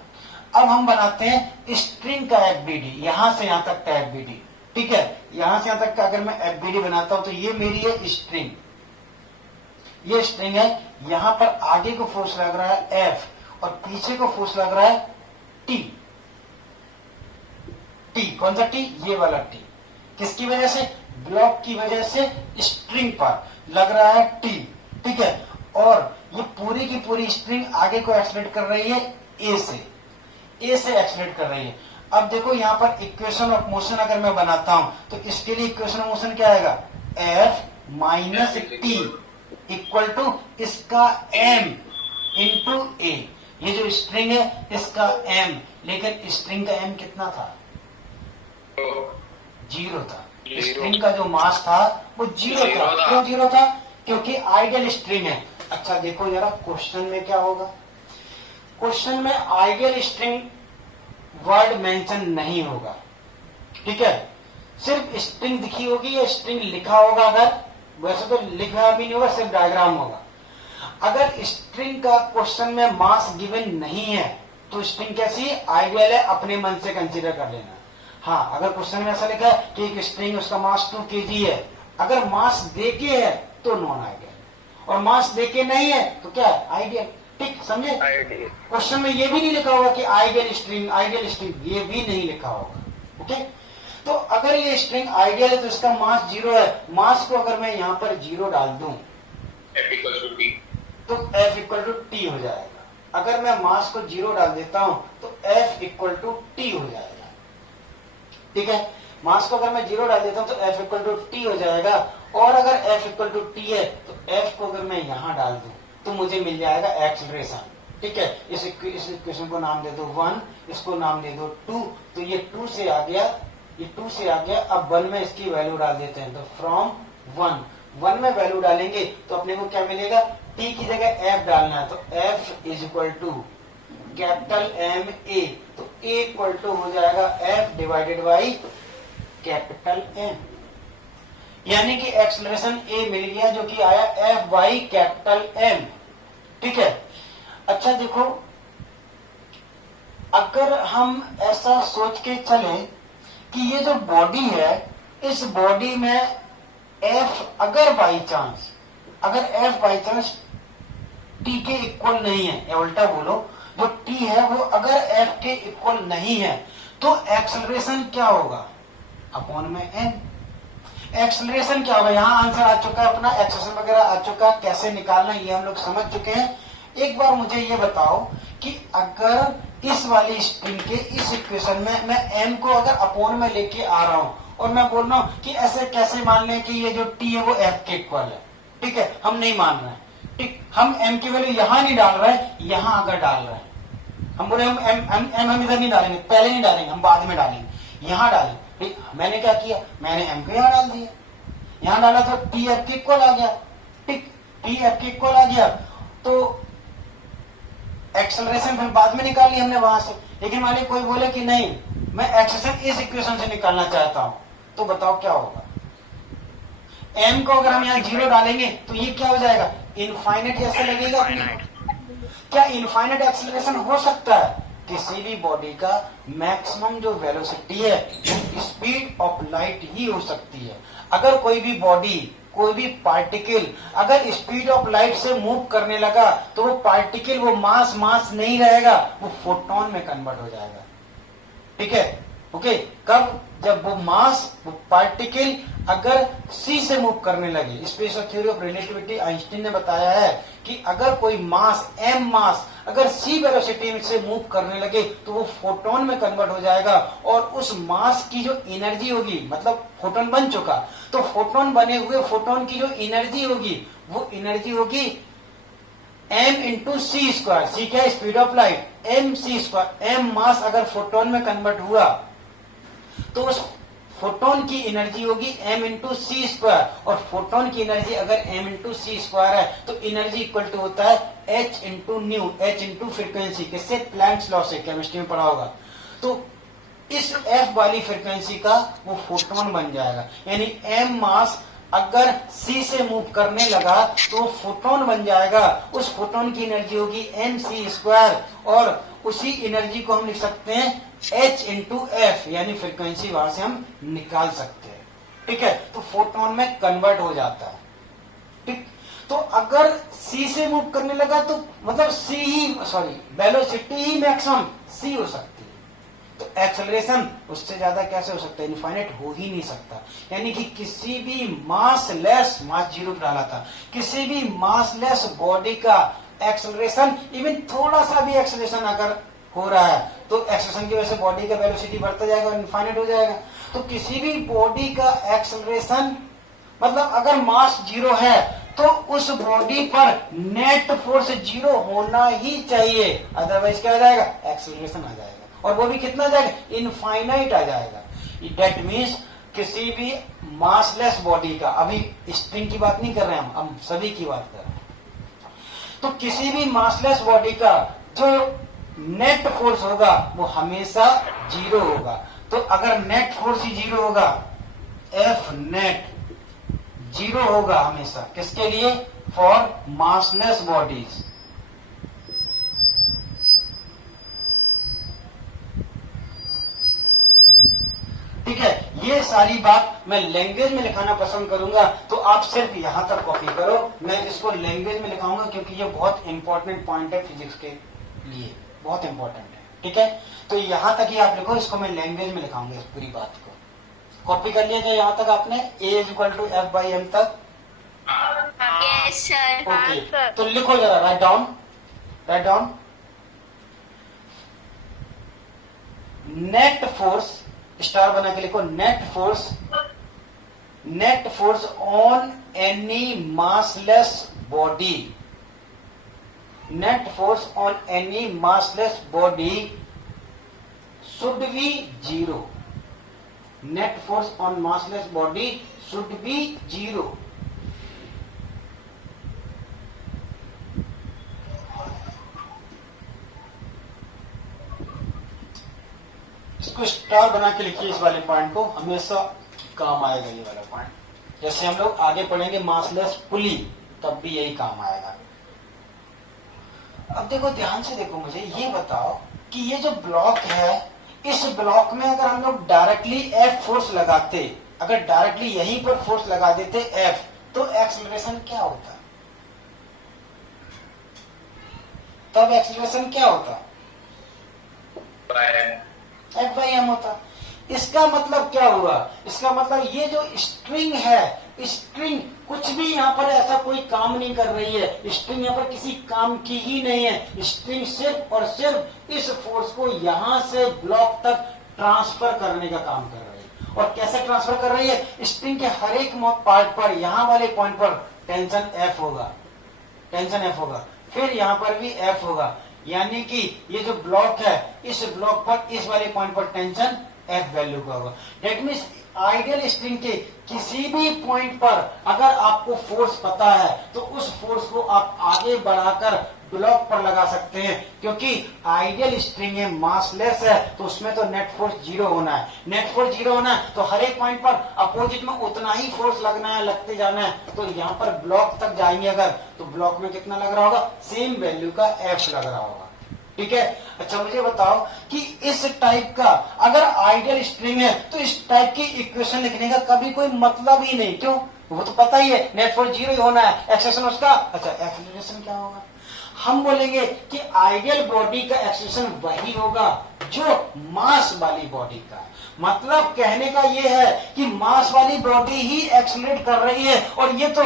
अब हम बनाते हैं स्ट्रिंग का एफबीडी, यहां से यहां तक का एफबीडी, ठीक है। यहां से यहां तक का अगर मैं एफबीडी बनाता हूं तो ये मेरी है स्ट्रिंग, ये स्ट्रिंग है, यहां पर आगे को फोर्स लग रहा है एफ और पीछे को फोर्स लग रहा है टी। टी कौन सा टी, ये वाला टी, किसकी वजह से, ब्लॉक की वजह से स्ट्रिंग पर लग रहा है टी, ठीक है। और ये पूरी की पूरी स्ट्रिंग आगे को एक्सलेट कर रही है ए से एक्सलेट कर रही है। अब देखो यहां पर इक्वेशन ऑफ मोशन अगर मैं बनाता हूं तो इसके लिए इक्वेशन ऑफ मोशन क्या आएगा, F minus T equal to इसका एम इंटू ए। ये जो स्ट्रिंग है इसका एम, लेकिन स्ट्रिंग का एम कितना था, 0 था। स्ट्रिंग का जो मास था वो 0 था। क्यों 0 था, क्योंकि आइडियल स्ट्रिंग है। अच्छा देखो जरा क्वेश्चन में क्या होगा, क्वेश्चन में आइडियल स्ट्रिंग वर्ड मेंशन नहीं होगा, ठीक है, सिर्फ स्ट्रिंग दिखी होगी या स्ट्रिंग लिखा होगा। अगर वैसे तो लिखा भी नहीं होगा, सिर्फ डायग्राम होगा। अगर स्ट्रिंग का क्वेश्चन में मास गिवन नहीं है तो स्ट्रिंग कैसी है, आइडियल है, अपने मन से कंसीडर कर लेना। हाँ, अगर क्वेश्चन में ऐसा लिखा है कि एक स्ट्रिंग उसका मास 2 kg है, अगर मास देके है तो नॉन आइडियल, और मास देके नहीं है तो क्या है, आइडियल, ठीक, समझे। क्वेश्चन में ये भी नहीं लिखा होगा कि आइडियल स्ट्रिंग, ये भी नहीं लिखा होगा, ओके। तो अगर ये स्ट्रिंग आइडियल है तो इसका मास 0 है। मास को अगर मैं यहाँ पर 0 डाल दूं तो F इक्वल टू टी हो जाएगा। अगर मैं मास को 0 डाल देता हूं तो F इक्वल टू टी हो जाएगा, ठीक है। मास को अगर मैं 0 डाल देता हूं तो F इक्वल टू टी हो जाएगा। और अगर F इक्वल टू टी है तो F को अगर मैं यहां डाल दूं तो मुझे मिल जाएगा एक्सेलरेशन, ठीक है। इस इक्वेशन को नाम दे दो 1, इसको नाम दे दो 2, तो ये 2 से आ गया, ये 2 से आ गया। अब 1 में इसकी वैल्यू डाल देते हैं, तो फ्रॉम 1 में वैल्यू डालेंगे तो अपने को क्या मिलेगा, टी की जगह F डालना है, तो F is equal to capital M A, तो A इक्वल टू हो जाएगा F divided by capital M, यानी कि एक्सेलरेशन A मिल गया जो कि आया F बाई कैपिटल एम, ठीक है। अच्छा देखो, अगर हम ऐसा सोच के चले कि ये जो बॉडी है, इस बॉडी में F अगर बाई चांस T के इक्वल नहीं है, या उल्टा बोलो, जो T है वो अगर F के इक्वल नहीं है तो एक्सेलरेशन क्या होगा, अपॉन में n। एक्सेलरेशन क्या होगा, यहाँ आंसर आ चुका है अपना, एक्सेलरेशन वगैरह आ चुका है, कैसे निकालना ये हम लोग समझ चुके हैं। एक बार मुझे ये बताओ कि अगर इस वाली स्ट्रिंग के इस इक्वेशन में मैं m को अगर अपॉन में लेके आ रहा हूं और मैं बोल रहा हूं कि ऐसे कैसे मान लें कि ये जो t है वो f के इक्वल है, ठीक है, हम नहीं मान रहे हैं, ठीक, हम m की वैल्यू यहां नहीं डाल रहे हैं, यहां अगर डाल रहे हैं, हम बोले हम हम इधर नहीं डालेंगे, पहले नहीं डालेंगे, हम बाद में डालेंगे, यहां डालेंगे। ठीक, मैंने क्या किया, मैंने m को यहां डाल दिया, यहां डाला तो टी एफ के इक्वल आ गया। ठीक, टी एफ के इक्वल आ गया तो एक्सेलरेशन फिर बाद में निकाली हमने वहां से। लेकिन मान ली कोई बोले कि नहीं मैं एक्सेलरेशन इस इक्वेशन से निकालना चाहता हूं, तो बताओ क्या होगा। m को अगर हम यहाँ 0 डालेंगे तो ये क्या हो जाएगा, इनफाइनाइट ऐसा लगेगा। क्या इनफाइनाइट एक्सेलरेशन हो सकता है? किसी भी बॉडी का मैक्सिमम जो वेलोसिटी है स्पीड ऑफ लाइट ही हो सकती है। अगर कोई भी बॉडी, कोई भी पार्टिकल अगर स्पीड ऑफ लाइट से मूव करने लगा तो वो पार्टिकल, वो मास नहीं रहेगा, वो फोटोन में कन्वर्ट हो जाएगा। ठीक है, ओके। कब? जब वो मास, वो पार्टिकल अगर c से मूव करने लगे। Special theory of relativity Einstein ने बताया है कि अगर कोई मास, m मास अगर c वेलोसिटी से मूव करने लगे तो वो फोटोन में कन्वर्ट हो जाएगा, और उस मास की जो एनर्जी होगी, मतलब फोटोन बन चुका, तो फोटोन बने हुए फोटोन की जो एनर्जी होगी वो एनर्जी होगी m इंटू सी स्क्वायर। सी क्या है? Speed of light, m c square. m मास अगर फोटोन में कन्वर्ट हुआ तो उस फोटोन की एनर्जी होगी m इंटू सी स्क्वायर, और फोटोन की एनर्जी अगर m इंटू सी स्क्वायर है तो एनर्जी इक्वल टू होता है h into new, h into frequency. किससे? प्लैंक्स लॉ से, केमिस्ट्री में पढ़ा होगा। तो इस f वाली फ्रीक्वेंसी का वो फोटोन बन जाएगा। यानी m मास अगर c से मूव करने लगा तो वो फोटोन बन जाएगा। उस फोटोन की एनर्जी होगी m c स्क्वायर, और उसी एनर्जी को हम लिख सकते हैं h इंटू एफ, यानी फ्रीक्वेंसी वहां से हम निकाल सकते हैं। ठीक है, तो फोटोन में कन्वर्ट हो जाता है। ठीक, तो अगर c से मूव करने लगा तो मतलब वेलोसिटी ही मैक्सिमम c हो सकती है, तो एक्सेलरेशन उससे ज्यादा कैसे हो सकता है? इनफाइनाइट हो ही नहीं सकता। यानी कि किसी भी मासलेस, मास 0 डाला था, किसी भी मासलेस बॉडी का एक्सेलरेशन, इवन थोड़ा सा भी एक्सेलरेशन अगर हो रहा है तो एक्सेलरेशन की वजह से बॉडी का वेलोसिटी बढ़ता जाएगा और इनफाइनाइट हो जाएगा। तो किसी भी बॉडी का एक्सेलरेशन, मतलब अगर मास 0 है तो उस बॉडी पर नेट फोर्स 0 होना ही चाहिए, अदरवाइज क्या आ जाएगा? एक्सेलरेशन आ जाएगा, और वो भी कितना आ जाएगा? इनफाइनाइट आ जाएगा। दैट मीन्स किसी भी मासलेस बॉडी का, अभी स्ट्रिंग की बात नहीं कर रहे हम सभी की बात कर रहे हैं, तो किसी भी मासलेस बॉडी का जो नेट फोर्स होगा वो हमेशा 0 होगा। तो अगर नेट फोर्स ही 0 होगा, एफ नेट 0 होगा हमेशा। किसके लिए? For massless bodies. ठीक है, ये सारी बात मैं लैंग्वेज में लिखाना पसंद करूंगा, तो आप सिर्फ यहां तक कॉपी करो। मैं इसको लैंग्वेज में लिखाऊंगा क्योंकि ये बहुत इंपॉर्टेंट पॉइंट है फिजिक्स के लिए, बहुत इंपॉर्टेंट है। ठीक है, तो यहां तक ही आप लिखो, इसको मैं लैंग्वेज में लिखाऊंगा इस पूरी बात को। कॉपी कर लिया जाए यहां तक आपने, a equal to F by M तक। Yes sir. ओके, तो लिखो जरा, write down. Net force, star बना के लिखो, net force on any massless body, net force on any massless body should be 0. Net force on massless body should be 0. इसको स्टार बना के लिखिए, इस वाले पॉइंट को, हमेशा काम आएगा ये वाला पॉइंट। जैसे हम लोग आगे पढ़ेंगे मासलेस पुली, तब भी यही काम आएगा। अब देखो, ध्यान से देखो, मुझे ये बताओ कि ये जो ब्लॉक है, इस ब्लॉक में अगर हम लोग डायरेक्टली एफ फोर्स लगाते, अगर डायरेक्टली यहीं पर फोर्स लगा देते एफ, तो एक्सेलरेशन क्या होता? तब एक्सेलरेशन क्या होता? एफ बाई एम होता। इसका मतलब क्या हुआ? इसका मतलब ये जो स्ट्रिंग है, स्ट्रिंग कुछ भी यहाँ पर ऐसा कोई काम नहीं कर रही है, स्ट्रिंग यहाँ पर किसी काम की ही नहीं है। स्ट्रिंग सिर्फ और सिर्फ इस फोर्स को यहाँ से ब्लॉक तक ट्रांसफर करने का काम कर रही है। और कैसे ट्रांसफर कर रही है? स्ट्रिंग के हर एक पार्ट पर, यहाँ वाले पॉइंट पर टेंशन एफ होगा, टेंशन F होगा, फिर यहाँ पर भी F होगा, यानी कि ये जो ब्लॉक है इस ब्लॉक पर इस वाले पॉइंट पर टेंशन F वैल्यू का होगा। डेट मीन्स आइडियल स्ट्रिंग के किसी भी पॉइंट पर अगर आपको फोर्स पता है तो उस फोर्स को आप आगे बढ़ाकर ब्लॉक पर लगा सकते हैं, क्योंकि आइडियल स्ट्रिंग है, मासलेस है, तो उसमें तो नेट फोर्स जीरो होना है। नेट फोर्स जीरो होना है तो हर एक पॉइंट पर अपोजिट में उतना ही फोर्स लगना है, लगते जाना है। तो यहाँ पर ब्लॉक तक जाएंगे अगर, तो ब्लॉक में कितना लग रहा होगा, सेम वैल्यू का F लग रहा होगा। ठीक है। अच्छा मुझे बताओ कि इस टाइप का अगर आइडियल स्ट्रिंग है तो इस टाइप की इक्वेशन लिखने का कभी कोई मतलब ही नहीं। क्यों? वो तो पता ही है नेट फोर्स जीरो ही होना है, एक्सेलेरेशन उसका। अच्छा एक्सेलरेशन क्या होगा? हम बोलेंगे कि आइडियल बॉडी का एक्सेलरेशन वही होगा जो मास वाली बॉडी का। मतलब कहने का ये है कि मास वाली बॉडी ही एक्सेलरेट कर रही है, और ये तो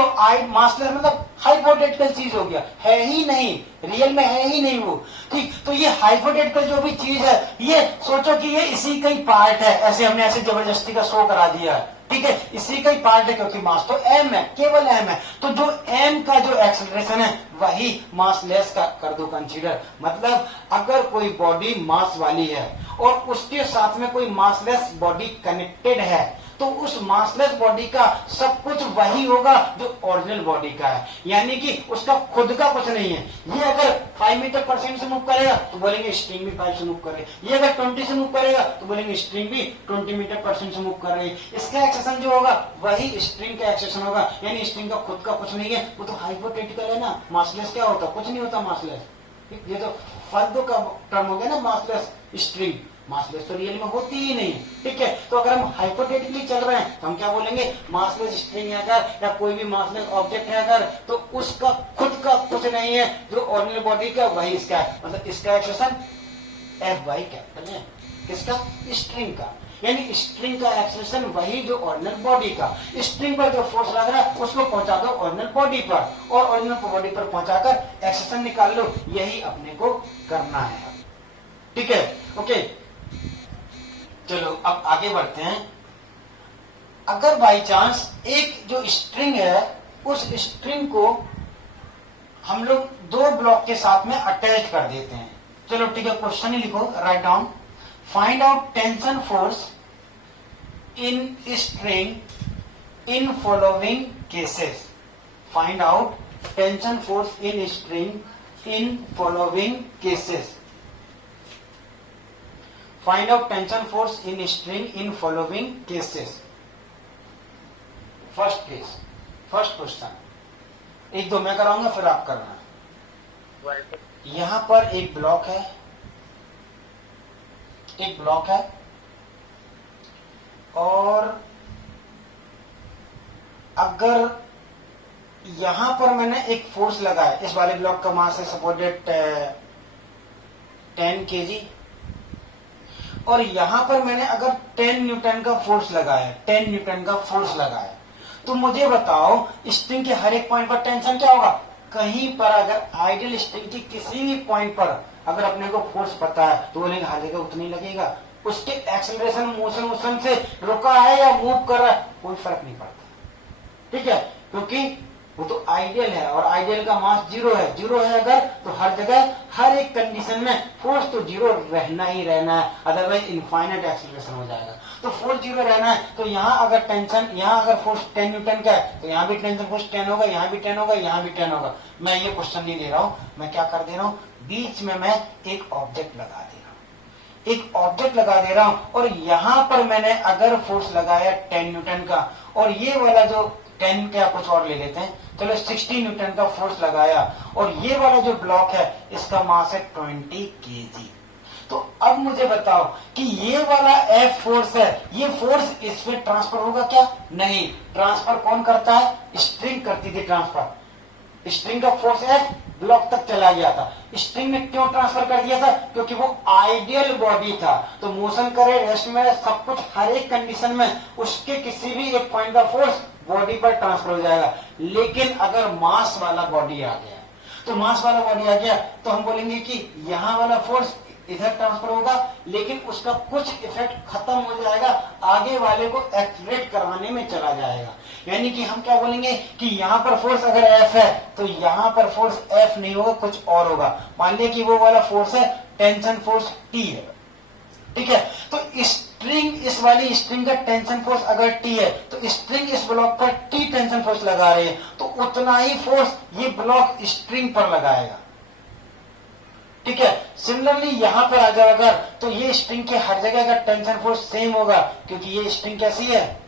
मासलेस मतलब हाइपोथेटिकल चीज हो गया, है ही नहीं, रियल में है ही नहीं वो। ठीक, तो ये हाइपोथेटिकल जो भी चीज है, ये सोचो कि ये इसी का ही पार्ट है, ऐसे हमने ऐसे जबरदस्ती का शो करा दिया है। ठीक है, इसी का ही पार्ट है, क्योंकि मास तो m है, केवल m है। तो जो m का जो एक्सेलरेशन है वही मासलेस का कर दो कंसीडर। मतलब अगर कोई बॉडी मास वाली है और उसके साथ में कोई मासलेस बॉडी कनेक्टेड है, तो उस मासलेस बॉडी का सब कुछ वही होगा जो ओरिजिनल बॉडी का है, यानी कि उसका खुद का कुछ नहीं है। ये अगर 5 मीटर पर सेकंड से मूव करेगा तो बोलेंगे स्ट्रिंग भी 5 से मूव कर रही है। ये अगर 20 से मूव करेगा तो बोलेंगे स्ट्रिंग भी 20 मीटर पर सेकंड से मूव कर रही है। इसका एक्सेशन जो होगा वही स्ट्रिंग का एक्सेशन होगा, यानी स्ट्रिंग का खुद का कुछ नहीं है, वो तो हाइपोथेटिकल है ना। मासलेस क्या होता? कुछ नहीं होता मासलेस। ये तो फालतू का टर्म हो गया ना मासलेस स्ट्रिंग। मासलेस तो रियल में होती ही नहीं। ठीक है, तो अगर हम हाइपोथेटिकली चल रहे हैं तो हम क्या बोलेंगे, मासलेस स्ट्रिंग है अगर, या कोई भी मासलेस ऑब्जेक्ट है अगर, तो उसका खुद का कुछ नहीं है, जो ओरिजिनल बॉडी का वही इसका है। मतलब इसका एक्सेशन F बाई कैपिटल है, किसका? स्ट्रिंग का। यानी स्ट्रिंग का एक्सेशन वही जो ओरिजिनल बॉडी का। स्ट्रिंग पर जो फोर्स लग रहा है उसको पहुंचा दो ओरिजिनल बॉडी पर, और ओरिजिनल बॉडी पर पहुंचाकर एक्सेशन निकाल लो। यही अपने को करना है। ठीक है, ओके, चलो अब आगे बढ़ते हैं। अगर बाई चांस एक जो स्ट्रिंग है उस स्ट्रिंग को हम लोग दो ब्लॉक के साथ में अटैच कर देते हैं। चलो ठीक है, क्वेश्चन ही लिखो, write down. Find out tension force in string in following cases. Find out tension force in string in following cases. Find out tension force in string in following cases. First case, first question. एक दो मैं कराऊंगा फिर आप करना। यहां पर एक ब्लॉक है, एक ब्लॉक है, और अगर यहां पर मैंने एक फोर्स लगाया, इस वाले ब्लॉक का मास है सपोर्टेड 10 kg, और यहां पर मैंने अगर 10 न्यूटन का फोर्स लगाया, 10 न्यूटन का फोर्स लगाया, तो मुझे बताओ स्ट्रिंग के हर एक पॉइंट पर टेंशन क्या होगा? कहीं पर अगर आइडियल स्ट्रिंग की किसी भी पॉइंट पर अगर अपने को फोर्स पता है तो बोलेंगे हर जगह उतना ही लगेगा। उसके एक्सेलरेशन मोशन से रुका है या मूव कर रहा है कोई फर्क नहीं पड़ता। ठीक है, क्योंकि वो तो आइडियल है, और आइडियल का मास जीरो है। जीरो है अगर, तो हर जगह हर एक कंडीशन में फोर्स तो जीरो रहना ही रहना है, अदरवाइज इनफाइनाइट एक्सेलरेशन हो जाएगा। तो फोर्स जीरो रहना है, तो यहाँ अगर टेंशन, यहाँ अगर फोर्स 10 न्यूटन का है तो यहाँ भी टेंशन फोर्स 10 होगा, यहाँ भी 10 होगा, यहाँ भी 10 होगा। मैं ये क्वेश्चन नहीं दे रहा हूँ, मैं क्या कर दे रहा हूँ, बीच में मैं एक ऑब्जेक्ट लगा दे रहा हूँ, एक ऑब्जेक्ट लगा दे रहा हूँ, और यहाँ पर मैंने अगर फोर्स लगाया 10 न्यूटन का, और ये वाला जो 10 क्या कुछ और ले लेते हैं, चलो 60 न्यूटन का फोर्स लगाया, और ये वाला जो ब्लॉक है इसका मास है 20 kg। तो अब मुझे बताओ कि ये वाला F फोर्स है, ये फोर्स इसमें ट्रांसफर होगा क्या? नहीं। ट्रांसफर कौन करता है? स्ट्रिंग करती थी ट्रांसफर। स्ट्रिंग का फोर्स F ब्लॉक तक चला गया था। स्ट्रिंग ने क्यों ट्रांसफर कर दिया था? क्योंकि वो आइडियल बॉडी था, तो मोशन करे, रेस्ट में, सब कुछ, हर एक कंडीशन में उसके किसी भी एक पॉइंट का फोर्स बॉडी पर ट्रांसफर हो जाएगा। लेकिन अगर मास वाला बॉडी आ गया, तो मास वाला बॉडी आ गया तो हम बोलेंगे कि यहाँ वाला फोर्स इधर ट्रांसफर होगा, लेकिन उसका कुछ इफेक्ट खत्म हो जाएगा, आगे वाले को एक्टिवेट करवाने में चला जाएगा। यानी कि हम क्या बोलेंगे कि यहाँ पर फोर्स अगर एफ है तो यहाँ पर फोर्स एफ नहीं होगा, कुछ और होगा। मान लिया कि वो वाला फोर्स है टेंशन फोर्स टी है, ठीक है। तो स्ट्रिंग, इस वाली स्ट्रिंग का टेंशन फोर्स अगर टी है तो स्ट्रिंग इस ब्लॉक पर टी टेंशन फोर्स लगा रही है, तो उतना ही फोर्स ये ब्लॉक स्ट्रिंग पर लगाएगा, ठीक है। सिमिलरली यहां पर आ जाओ अगर, तो ये स्ट्रिंग के हर जगह का टेंशन फोर्स सेम होगा, क्योंकि ये स्ट्रिंग कैसी है,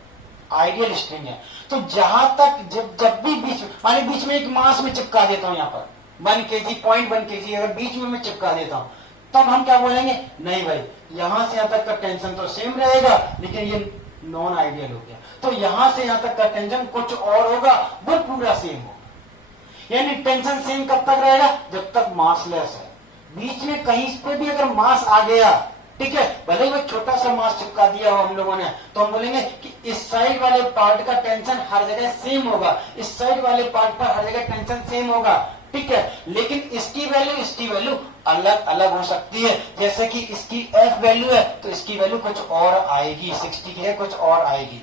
आइडियल स्ट्रिंग है। तो जहां तक जब भी बीच में एक मास में चिपका देता हूं, यहां पर 1 kg 0.1 kg अगर बीच में मैं चिपका देता हूं, तब हम क्या बोलेंगे, नहीं भाई यहां से यहां तक का टेंशन तो सेम रहेगा, लेकिन ये नॉन आइडियल हो गया। तो यहां से यहां तक का टेंशन कुछ और होगा, वो पूरा सेम होगा। यानी टेंशन सेम कब तक रहेगा, जब तक मासलेस है। बीच में कहीं पे भी अगर मास आ गया, ठीक है, भले ही वो छोटा सा मास चिपका दिया हो हम लोगों ने, तो हम बोलेंगे कि इस साइड वाले पार्ट का टेंशन हर जगह सेम होगा, इस साइड वाले पार्ट पर हर जगह टेंशन सेम होगा, ठीक है। लेकिन इसकी वैल्यू अलग अलग हो सकती है। जैसे कि इसकी एफ वैल्यू है तो इसकी वैल्यू कुछ और आएगी, 60 की है कुछ और आएगी,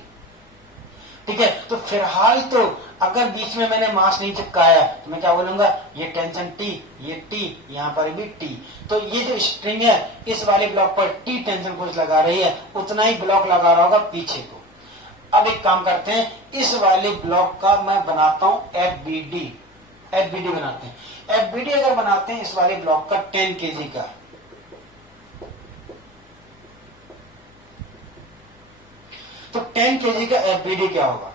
ठीक है। तो फिलहाल तो अगर बीच में मैंने मास नहीं चिपकाया तो मैं क्या बोलूंगा, ये टेंशन टी, ये टी, यहाँ पर भी टी। तो ये जो स्ट्रिंग है इस वाले ब्लॉक पर टी टेंशन फोर्स लगा रही है, उतना ही ब्लॉक लगा रहा होगा पीछे को। अब एक काम करते हैं, इस वाले ब्लॉक का मैं बनाता हूं एफबीडी बनाते हैं। एफबीडी अगर बनाते हैं इस वाले ब्लॉक का 10 kg का, तो 10 kg का एफबीडी क्या होगा,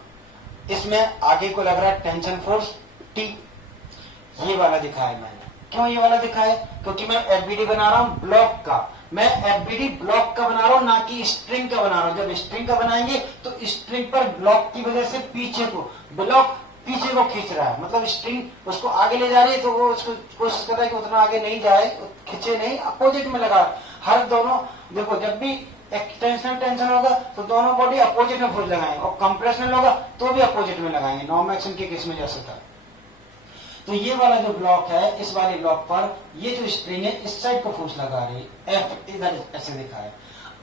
इसमें आगे को लग रहा है टेंशन फोर्स टी, ये वाला दिखाया मैंने। क्यों ये वाला दिखाया, क्योंकि मैं एफबीडी बना रहा हूं ब्लॉक का, मैं एफबीडी ब्लॉक का बना रहा हूं, ना कि स्ट्रिंग का बना रहा हूं। जब स्ट्रिंग का बनाएंगे तो स्ट्रिंग पर ब्लॉक की वजह से पीछे को, ब्लॉक पीछे को खींच रहा है, मतलब स्ट्रिंग उसको आगे ले जा रही है, तो वो उसको कोशिश कर रहा है कि उतना आगे नहीं जाए, खींचे नहीं, अपोजिट में लगा। हर दोनों देखो, जब भी टेंशन होगा तो दोनों बॉडी अपोजिट में फोर्स लगाएंगे, और कंप्रेशनल होगा तो भी अपोजिट में लगाएंगे, नॉर्मल एक्शन के केस में जैसे था। तो ये वाला जो ब्लॉक है, इस वाले ब्लॉक पर ये जो स्ट्रिंग है इस साइड को फोर्स लगा रही है, एफ इधर ऐसे दिखा है।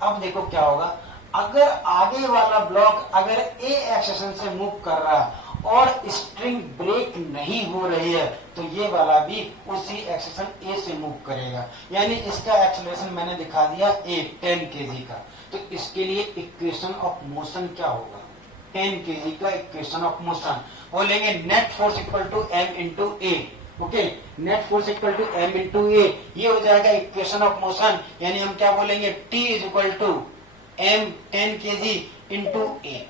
अब देखो क्या होगा, अगर आगे वाला ब्लॉक अगर ए एक्सेशन से मूव कर रहा है और स्ट्रिंग ब्रेक नहीं हो रही है, तो ये वाला भी उसी एक्सेशन ए से मूव करेगा। यानी इसका एक्सेलरेशन मैंने दिखा दिया ए 10 kg का। तो इसके लिए इक्वेशन ऑफ मोशन क्या होगा, 10 kg का इक्वेशन ऑफ मोशन बोलेंगे net force equal to M into A. Okay, net force equal to M into A, ये हो जाएगा इक्वेशन ऑफ मोशन। यानी हम क्या बोलेंगे, T is equal to M 10 kg into A.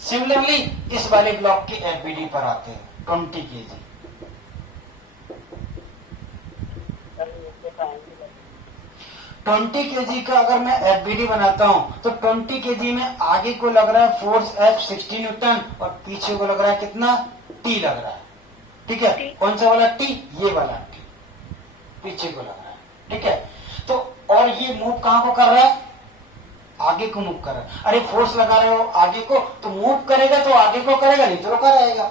Similarly इस वाले ब्लॉक के एफबीडी पर आते हैं 20 kg। 20 kg का अगर मैं एफबीडी बनाता हूं तो 20 kg में आगे को लग रहा है फोर्स एफ 60 न्यूटन और पीछे को लग रहा है कितना, टी लग रहा है, ठीक है। कौन सा वाला टी, ये वाला टी पीछे को लग रहा है, ठीक है। तो और ये मूव कहां को कर रहा है, आगे को मूव कर रहा है। अरे फोर्स लगा रहे हो आगे को, तो मूव करेगा तो आगे को करेगा, नहीं तो रुका रहेगा,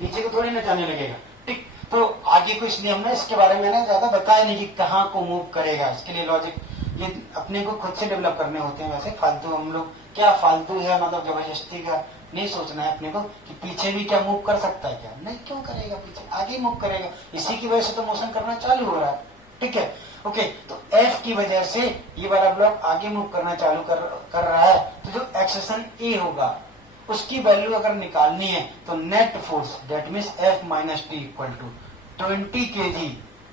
पीछे को थोड़ी ना जाने लगेगा, ठीक। तो आगे को, इसलिए हमने इसके बारे में ना ज्यादा बताया नहीं कि कहाँ को मूव करेगा। इसके लिए लॉजिक ये अपने को खुद से डेवलप करने होते हैं। वैसे फालतू हम लोग क्या, फालतू है मतलब जबरदस्ती का नहीं सोचना है अपने को कि पीछे भी क्या मूव कर सकता है, क्या नहीं, क्यों करेगा, पीछे आगे मूव करेगा। इसी की वजह से तो मोशन करना चालू हो रहा है, ठीक है। ओके, तो एफ की वजह से ये वाला ब्लॉक आगे मूव करना चालू कर रहा है। तो जो एक्सेशन ए होगा उसकी वैल्यू अगर निकालनी है तो net force that means F minus T equal to 20 kg,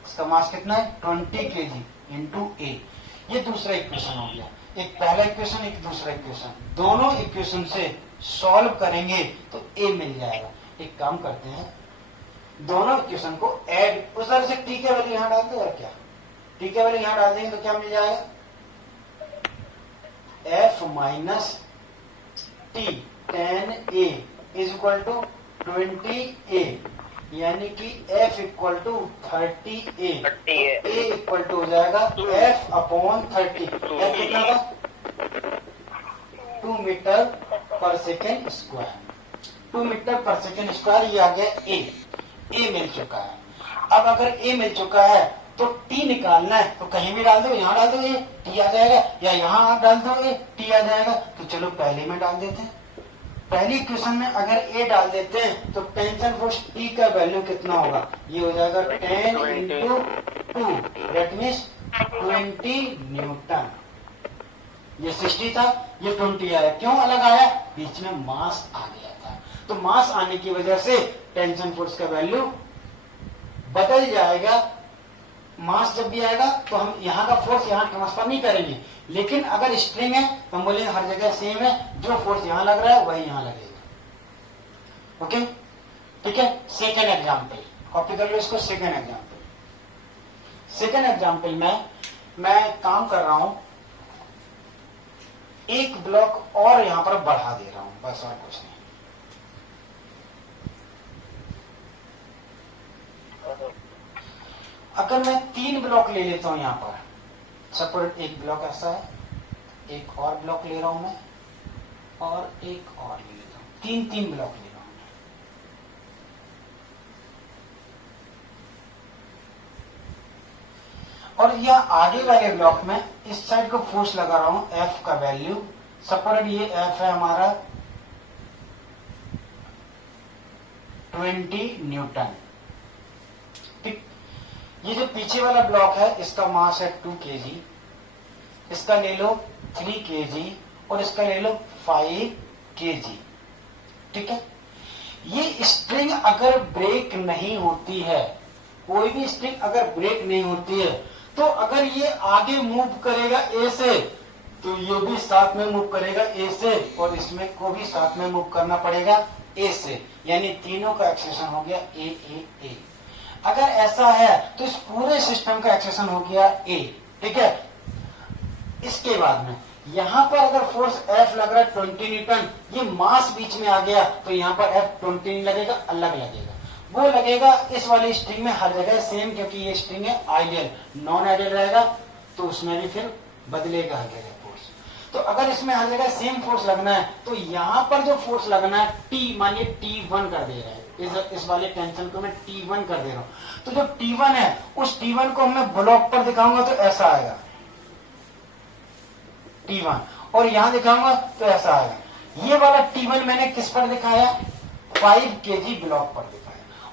इसका मास कितना है 20 kg इंटू ए। ये दूसरा इक्वेशन हो गया, एक पहला इक्वेशन एक दूसरा इक्वेशन, दोनों इक्वेशन से सॉल्व करेंगे तो ए मिल जाएगा। एक काम करते हैं, दोनों इक्वेशन को ऐड, उस तरह से टी के वैल्यू यहां डाल दो, और क्या टी के वैल्यू यहां डाल देंगे तो क्या मिल जाएगा, F minus T 10a is equal to 20a, यानी कि f equal to 30a, a equal to हो जाएगा f अपॉन 30। f कितना था 2 मीटर पर सेकेंड स्क्वायर, 2 मीटर पर सेकेंड स्क्वायर, ये आ गया a मिल चुका है। अब अगर a मिल चुका है तो टी निकालना है तो कहीं भी डाल दो, यहाँ डाल दोगे टी आ जाएगा, या यहाँ आप डाल दोगे टी आ जाएगा। तो चलो पहले में डाल देते हैं। पहली क्वेश्चन में अगर ए डाल देते हैं तो टेंशन फोर्स टी का वैल्यू कितना होगा, ये हो जाएगा 10 इंटू 2, दैट मीन्स 20 न्यूटन। ये 60 था, ये 20 आया। क्यों अलग आया, बीच में मास आ गया था। तो मास आने की वजह से टेंशन फोर्स का वैल्यू बदल जाएगा। मास जब भी आएगा तो हम यहाँ का फोर्स यहाँ ट्रांसफर नहीं करेंगे, लेकिन अगर स्ट्रिंग है तो हम बोलेंगे हर जगह सेम है, जो फोर्स यहाँ लग रहा है वही यहाँ लगेगा। ओके, ठीक है। सेकेंड एग्जाम्पल कॉपी कर लो इसको। सेकेंड एग्जाम्पल में मैं काम कर रहा हूं, एक ब्लॉक और यहां पर बढ़ा दे रहा हूं, बस और कुछ नहीं। अगर मैं 3 ब्लॉक ले लेता हूं यहां पर, सपोज एक ब्लॉक ऐसा है, एक और ब्लॉक ले रहा हूं मैं, और एक और ले लेता हूं, 3 ब्लॉक ले रहा हूं मैं। और यह आगे वाले ब्लॉक में इस साइड को फोर्स लगा रहा हूं, एफ का वैल्यू, सपोज ये एफ है हमारा 20 न्यूटन। ठीक, ये जो पीछे वाला ब्लॉक है इसका मास है 2 kg, इसका ले लो 3 kg और इसका ले लो 5 kg। ठीक है। ये स्ट्रिंग अगर ब्रेक नहीं होती है, कोई भी स्ट्रिंग अगर ब्रेक नहीं होती है, तो अगर ये आगे मूव करेगा ए से, तो ये भी साथ में मूव करेगा ए से, और इसमें को भी साथ में मूव करना पड़ेगा ए से, यानी तीनों का एक्सेशन हो गया ए। अगर ऐसा है तो इस पूरे सिस्टम का एक्सेशन हो गया ए। ठीक है। इसके बाद में यहां पर अगर फोर्स एफ लग रहा है 20 न्यूटन, ये मास बीच में आ गया, तो यहां पर एफ 20 नहीं लगेगा, अलग लगेगा। वो लगेगा इस वाली स्ट्रिंग में हर जगह सेम, क्योंकि ये स्ट्रिंग है आइडियल। नॉन आइडियल रहेगा तो उसमें भी फिर बदलेगा हर जगह फोर्स। तो अगर इसमें हर जगह सेम फोर्स लगना है, तो यहां पर जो फोर्स लगना है टी, मानिए T1 कर दे रहा है, इस वाले टेंशन को मैं T1 कर दे रहा हूं। तो जो T1 है, उस T1 को मैं ब्लॉक पर दिखाऊंगा तो ऐसा आएगा T1, और यहां दिखाऊंगा तो ऐसा आएगा। ये वाला T1 मैंने किस पर दिखाया, 5 kg ब्लॉक पर दिखाया,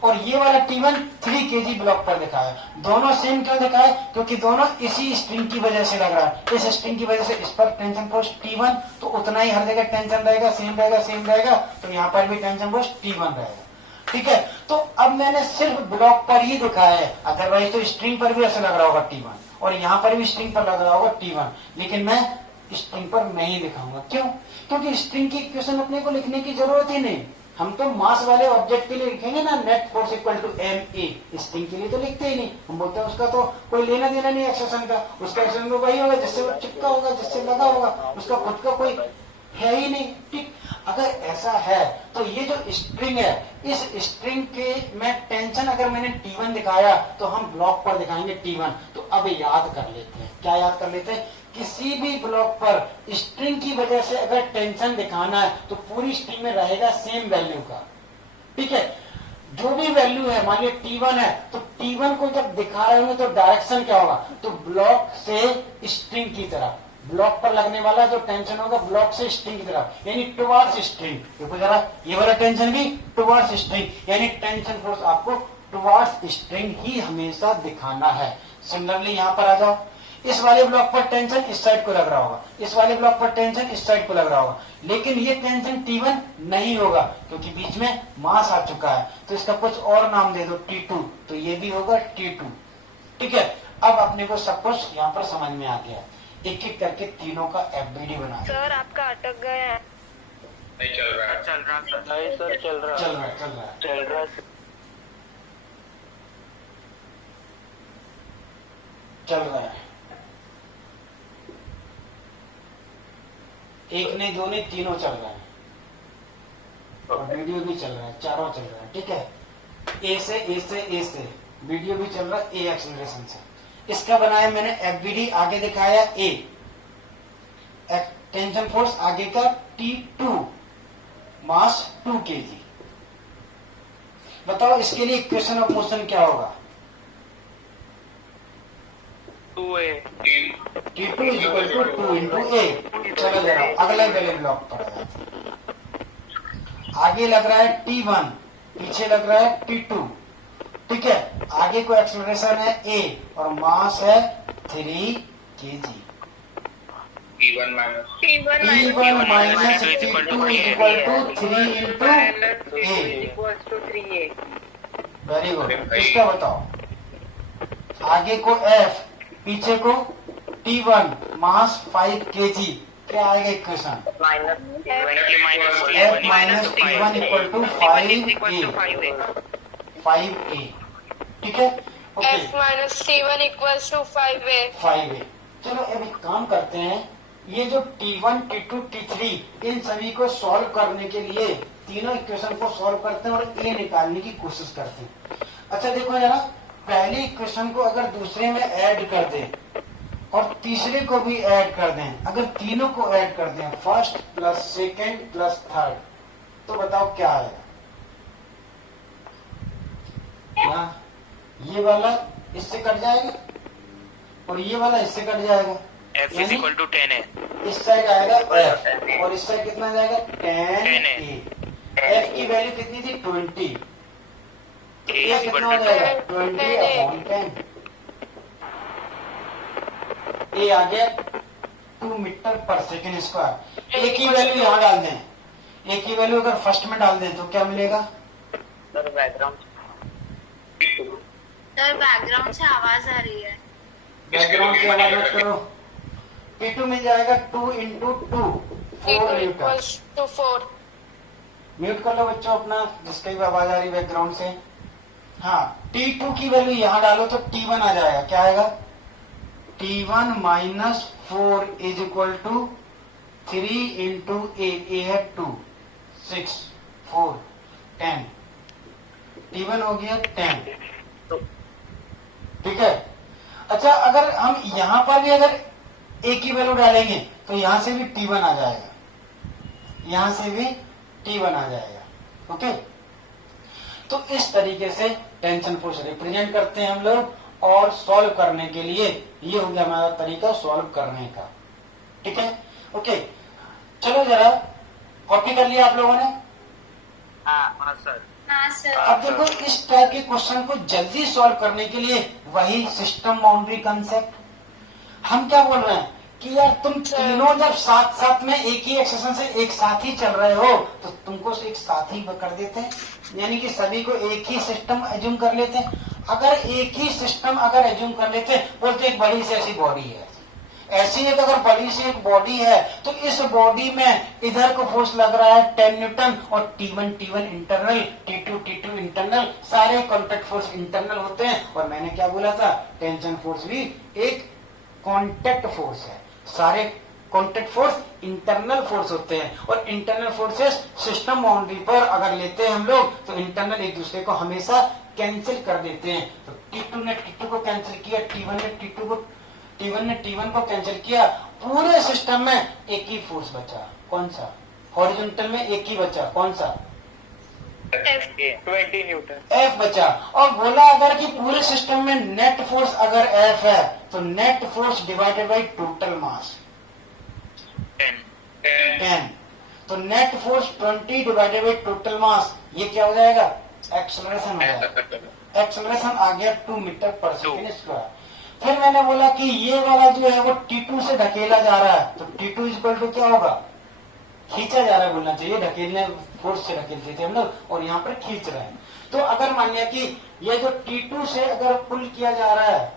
और ये वाला T1 3 kg ब्लॉक पर दिखाया। दोनों सेम क्यों दिखाए, क्योंकि दोनों इसी स्ट्रिंग की वजह से लग रहा है। इस स्ट्रिंग की वजह से इस पर टेंशन फोर्स T1, तो उतना ही हर जगह टेंशन रहेगा, सेम रहेगा, तो यहाँ पर भी टेंशन फोर्स T1 रहेगा। ठीक है। तो अब मैंने सिर्फ ब्लॉक पर ही दिखाया है, अदरवाइज तो स्ट्रिंग पर भी ऐसा लग रहा होगा T1, और यहाँ पर भी स्ट्रिंग पर लग रहा होगा T1, लेकिन मैं स्ट्रिंग पर नहीं दिखाऊंगा। क्यों, क्योंकि स्ट्रिंग की इक्वेशन अपने को लिखने की जरूरत ही नहीं। हम तो मास वाले ऑब्जेक्ट के लिए लिखेंगे ना, net force equal to ma। String के लिए तो लिखते ही नहीं, हम बोलते हैं उसका तो कोई लेना देना नहीं एक्सेशन का, उसका एक्सेशन तो वही होगा जिससे वो चिपका होगा, जिससे लगा होगा, उसका खुद का कोई है ही नहीं। ठीक, अगर ऐसा है तो ये जो स्ट्रिंग है, इस स्ट्रिंग के में टेंशन अगर मैंने T1 दिखाया, तो हम ब्लॉक पर दिखाएंगे T1। तो अब याद कर लेते हैं, क्या याद कर लेते हैं, किसी भी ब्लॉक पर स्ट्रिंग की वजह से अगर टेंशन दिखाना है, तो पूरी स्ट्रिंग में रहेगा सेम वैल्यू का। ठीक है। जो भी वैल्यू है, मान लिया T1 है, तो T1 को जब दिखा रहे होंगे तो डायरेक्शन क्या होगा, तो ब्लॉक से स्ट्रिंग की तरफ, ब्लॉक पर लगने वाला जो टेंशन होगा ब्लॉक से स्ट्रिंग की तरफ, यानी टुवर्ड्स स्ट्रिंग। देखो जरा, ये वाला टेंशन भी टुवर्ड्स स्ट्रिंग, यानी टेंशन फोर्स आपको टुवर्ड्स स्ट्रिंग ही हमेशा दिखाना है। सिमिलरली यहां पर आ जाओ, इस वाले ब्लॉक पर टेंशन इस साइड को लग रहा होगा, इस वाले ब्लॉक पर टेंशन इस साइड को लग रहा होगा, लेकिन ये टेंशन T1 नहीं होगा, क्योंकि बीच में मास आ चुका है। तो इसका कुछ और नाम दे दो, T2, तो ये भी होगा T2। ठीक है। अब अपने को सब कुछ यहाँ पर समझ में आ गया, एक एक करके तीनों का FBD बना। सर आपका अटक गया है। नहीं चल रहा है, चल रहा सर, नहीं सर चल रहा चल रहा है। एक नहीं, दो नहीं, तीनों चल रहा है, और वीडियो भी चल रहा है, चारों चल रहा है। ठीक है। ए से वीडियो भी चल रहा है, ए एक्सीलरेशन से। इसका बनाया मैंने FBD, आगे दिखाया ए, टेंशन फोर्स आगे का T2, मास 2 kg। बताओ इसके लिए इक्वेशन ऑफ मोशन क्या होगा, 2A T2 equal to 2 into ए। चलो जरा अगले वाले ब्लॉक पर आ जाते हैं। आगे लग रहा है T1, पीछे लग रहा है T2, ठीक है। आगे को एक्सेलरेशन है a और मास है 3 kg। T1 minus T1 minus T2 equal to 3 into A. Very good. इसका बताओ, आगे को F, पीछे को T1, मास 5 kg, क्या आएगा equation? F minus T1 equal to 5A, ठीक है। Okay, F minus C1 equals to 5A. 5A। चलो अब एक काम करते हैं, ये जो T1, T2, T3 इन सभी को सॉल्व करने के लिए तीनों इक्वेशन को सॉल्व करते हैं और ए निकालने की कोशिश करते हैं। अच्छा देखो जरा, पहली इक्वेशन को अगर दूसरे में ऐड कर दें और तीसरे को भी ऐड कर दें, अगर तीनों को ऐड कर दें, first plus second plus third, तो बताओ क्या आएगा? ये वाला इससे कट जाएगा और ये वाला इससे कट जाएगा। F is equal to 10A। इस साइड आएगा F और इस साइड कितना जाएगा? 10A। F की वैल्यू कितनी थी? 20। A ये is equal कितना हो to जाएगा? 20/10। ए आ गया 2 मीटर पर सेकेंड स्क्वायर। ए की वैल्यू यहाँ डाल दें, ए की वैल्यू अगर फर्स्ट में डाल दें तो क्या मिलेगा? सर बैकग्राउंड से आवाज आ रही है। बैकग्राउंड से आवाज मत करो। P2 मिल जाएगा 2 into 2, 4 T2 Newton. equals to 4. Mute कर लो बच्चों अपना, जिसकी भी आवाज आ रही बैकग्राउंड से। हाँ, T2 की वैल्यू यहाँ डालो तो T1 आ जाएगा। क्या आएगा? T1 minus 4 is equal to 3 into A है 2, 6, 4, 10। T1 हो गया 10, ठीक है। अच्छा, अगर हम यहाँ पर भी अगर ए की वैल्यू डालेंगे तो यहां से भी T1 आ जाएगा, यहां से भी T1 आ जाएगा। ओके, तो इस तरीके से टेंशन फोर्स रिप्रेजेंट करते हैं हम लोग, और सॉल्व करने के लिए ये हो गया हमारा तरीका सॉल्व करने का, ठीक है। ओके, चलो जरा कॉपी कर लिया आप लोगों ने? हाँ सर। हाँ सर। अब देखो, इस टाइप के क्वेश्चन को जल्दी सॉल्व करने के लिए वही सिस्टम बाउंड्री कंसेप्ट। हम क्या बोल रहे हैं कि यार तुम तीनों जब साथ साथ में एक ही एक्सेशन से एक साथ ही चल रहे हो तो तुमको एक साथ ही कर देते हैं, यानी कि सभी को एक ही सिस्टम एज्यूम कर लेते हैं। अगर एक ही सिस्टम अगर एज्यूम कर लेते हैं, बोलते एक बड़ी सी ऐसी बॉडी है, ऐसी एक अगर बड़ी सी एक बॉडी है तो इस बॉडी में इधर को फोर्स लग रहा है 10 न्यूटन और T1 इंटरनल, T2 इंटरनल, सारे कॉन्टैक्ट फोर्स इंटरनल होते हैं। और मैंने क्या बोला था, टेंशन फोर्स भी एक कॉन्टैक्ट फोर्स है, सारे कॉन्टैक्ट फोर्स इंटरनल फोर्स होते हैं। और इंटरनल फोर्सेस सिस्टम बाउंड्री पर अगर लेते हैं हम लोग तो इंटरनल एक दूसरे को हमेशा कैंसिल कर देते हैं। तो T2 ने T2 को कैंसिल किया, T1 ने T1 को कैंसिल किया, पूरे सिस्टम में एक ही फोर्स बचा। कौन सा? हॉरिजॉन्टल में एक ही बचा, कौन सा? 20 न्यूटन। F बचा। और बोला अगर कि पूरे सिस्टम में नेट फोर्स अगर F है तो net force divided by total मास 10। तो net force 20 divided by total मास, ये क्या हो जाएगा? एक्सेलरेशन हो जाएगा। एक्सेलरेशन आ गया 2 मीटर पर सेकेंड स्क्वायर। फिर मैंने बोला कि ये वाला जो है वो T2 से ढकेला जा रहा है, तो T2 इक्वल टू क्या होगा? खींचा जा रहा है बोलना चाहिए, ढकेलने फोर्स से ढकेलते थे हम लोग, और यहाँ पर खींच रहे हैं। तो अगर मान लिया कि ये जो T2 से अगर पुल किया जा रहा है,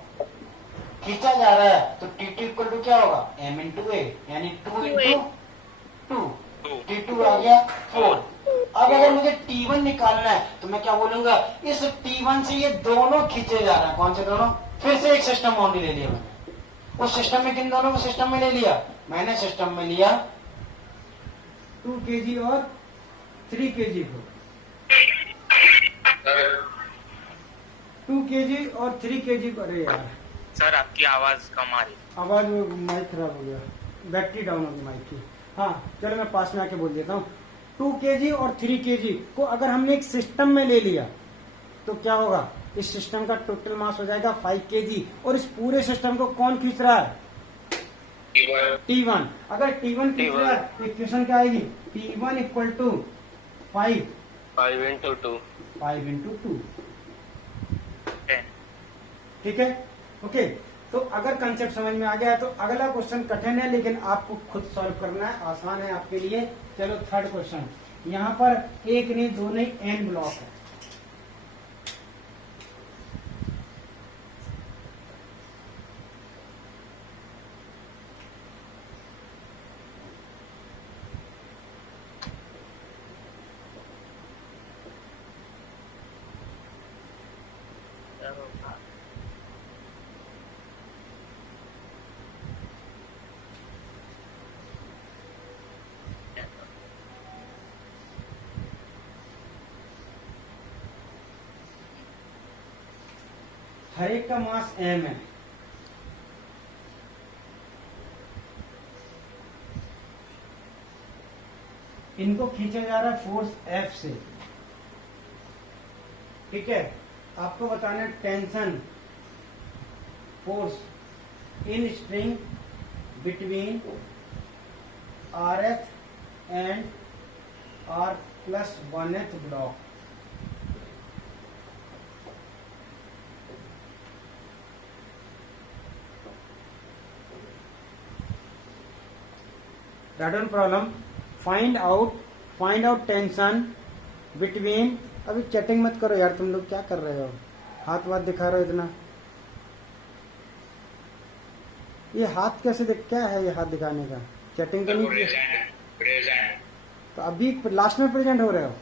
खींचा जा रहा है, तो T2 इक्वल टू क्या होगा? M इंटू ए, यानी 2 इंटू 2, T2 आ गया 4। अब अगर मुझे T1 निकालना है तो मैं क्या बोलूंगा, इस T1 से ये दोनों खींचे जा रहे हैं। कौन से दोनों? फिर से एक सिस्टम बाउंड्री ले लिया मैंने। उस सिस्टम में किन दोनों को सिस्टम में ले लिया? मैंने सिस्टम में लिया 2 kg और 3 kg को, 2 kg और 3 kg को। अरे यार सर आपकी आवाज कम आ रही। आवाज, वो माइक खराब हो गया, बैटरी डाउन हो गई माइक की। हाँ चलो मैं पास में आके बोल देता हूँ। 2 kg और 3 kg को अगर हमने एक सिस्टम में ले लिया तो क्या होगा, इस सिस्टम का टोटल मास हो जाएगा 5 kg। और इस पूरे सिस्टम को कौन खींच रहा है, T1। अगर T1 खींच रहा है तो इक्वेशन क्या आएगी, T1 equal to 5 into 2 into 2। 10। ठीक है, ओके। तो अगर कंसेप्ट समझ में आ गया है तो अगला क्वेश्चन कठिन है लेकिन आपको खुद सॉल्व करना है, आसान है आपके लिए। चलो थर्ड क्वेश्चन, यहाँ पर एक नहीं दो नहीं n ब्लॉक है। हर एक का मास m है। इनको खींचा जा रहा है फोर्स F से। ठीक है, आपको बताना है tension force in string between RF and R+1th block. Radon problem, find out tension between. अभी चैटिंग मत करो यार, तुम लोग क्या कर रहे हो, हाथ वाथ दिखा रहे हो इतना। ये हाथ कैसे दिख, क्या है ये हाथ दिखाने का, चैटिंग तो नहीं की? तो अभी लास्ट में प्रेजेंट हो रहे हो?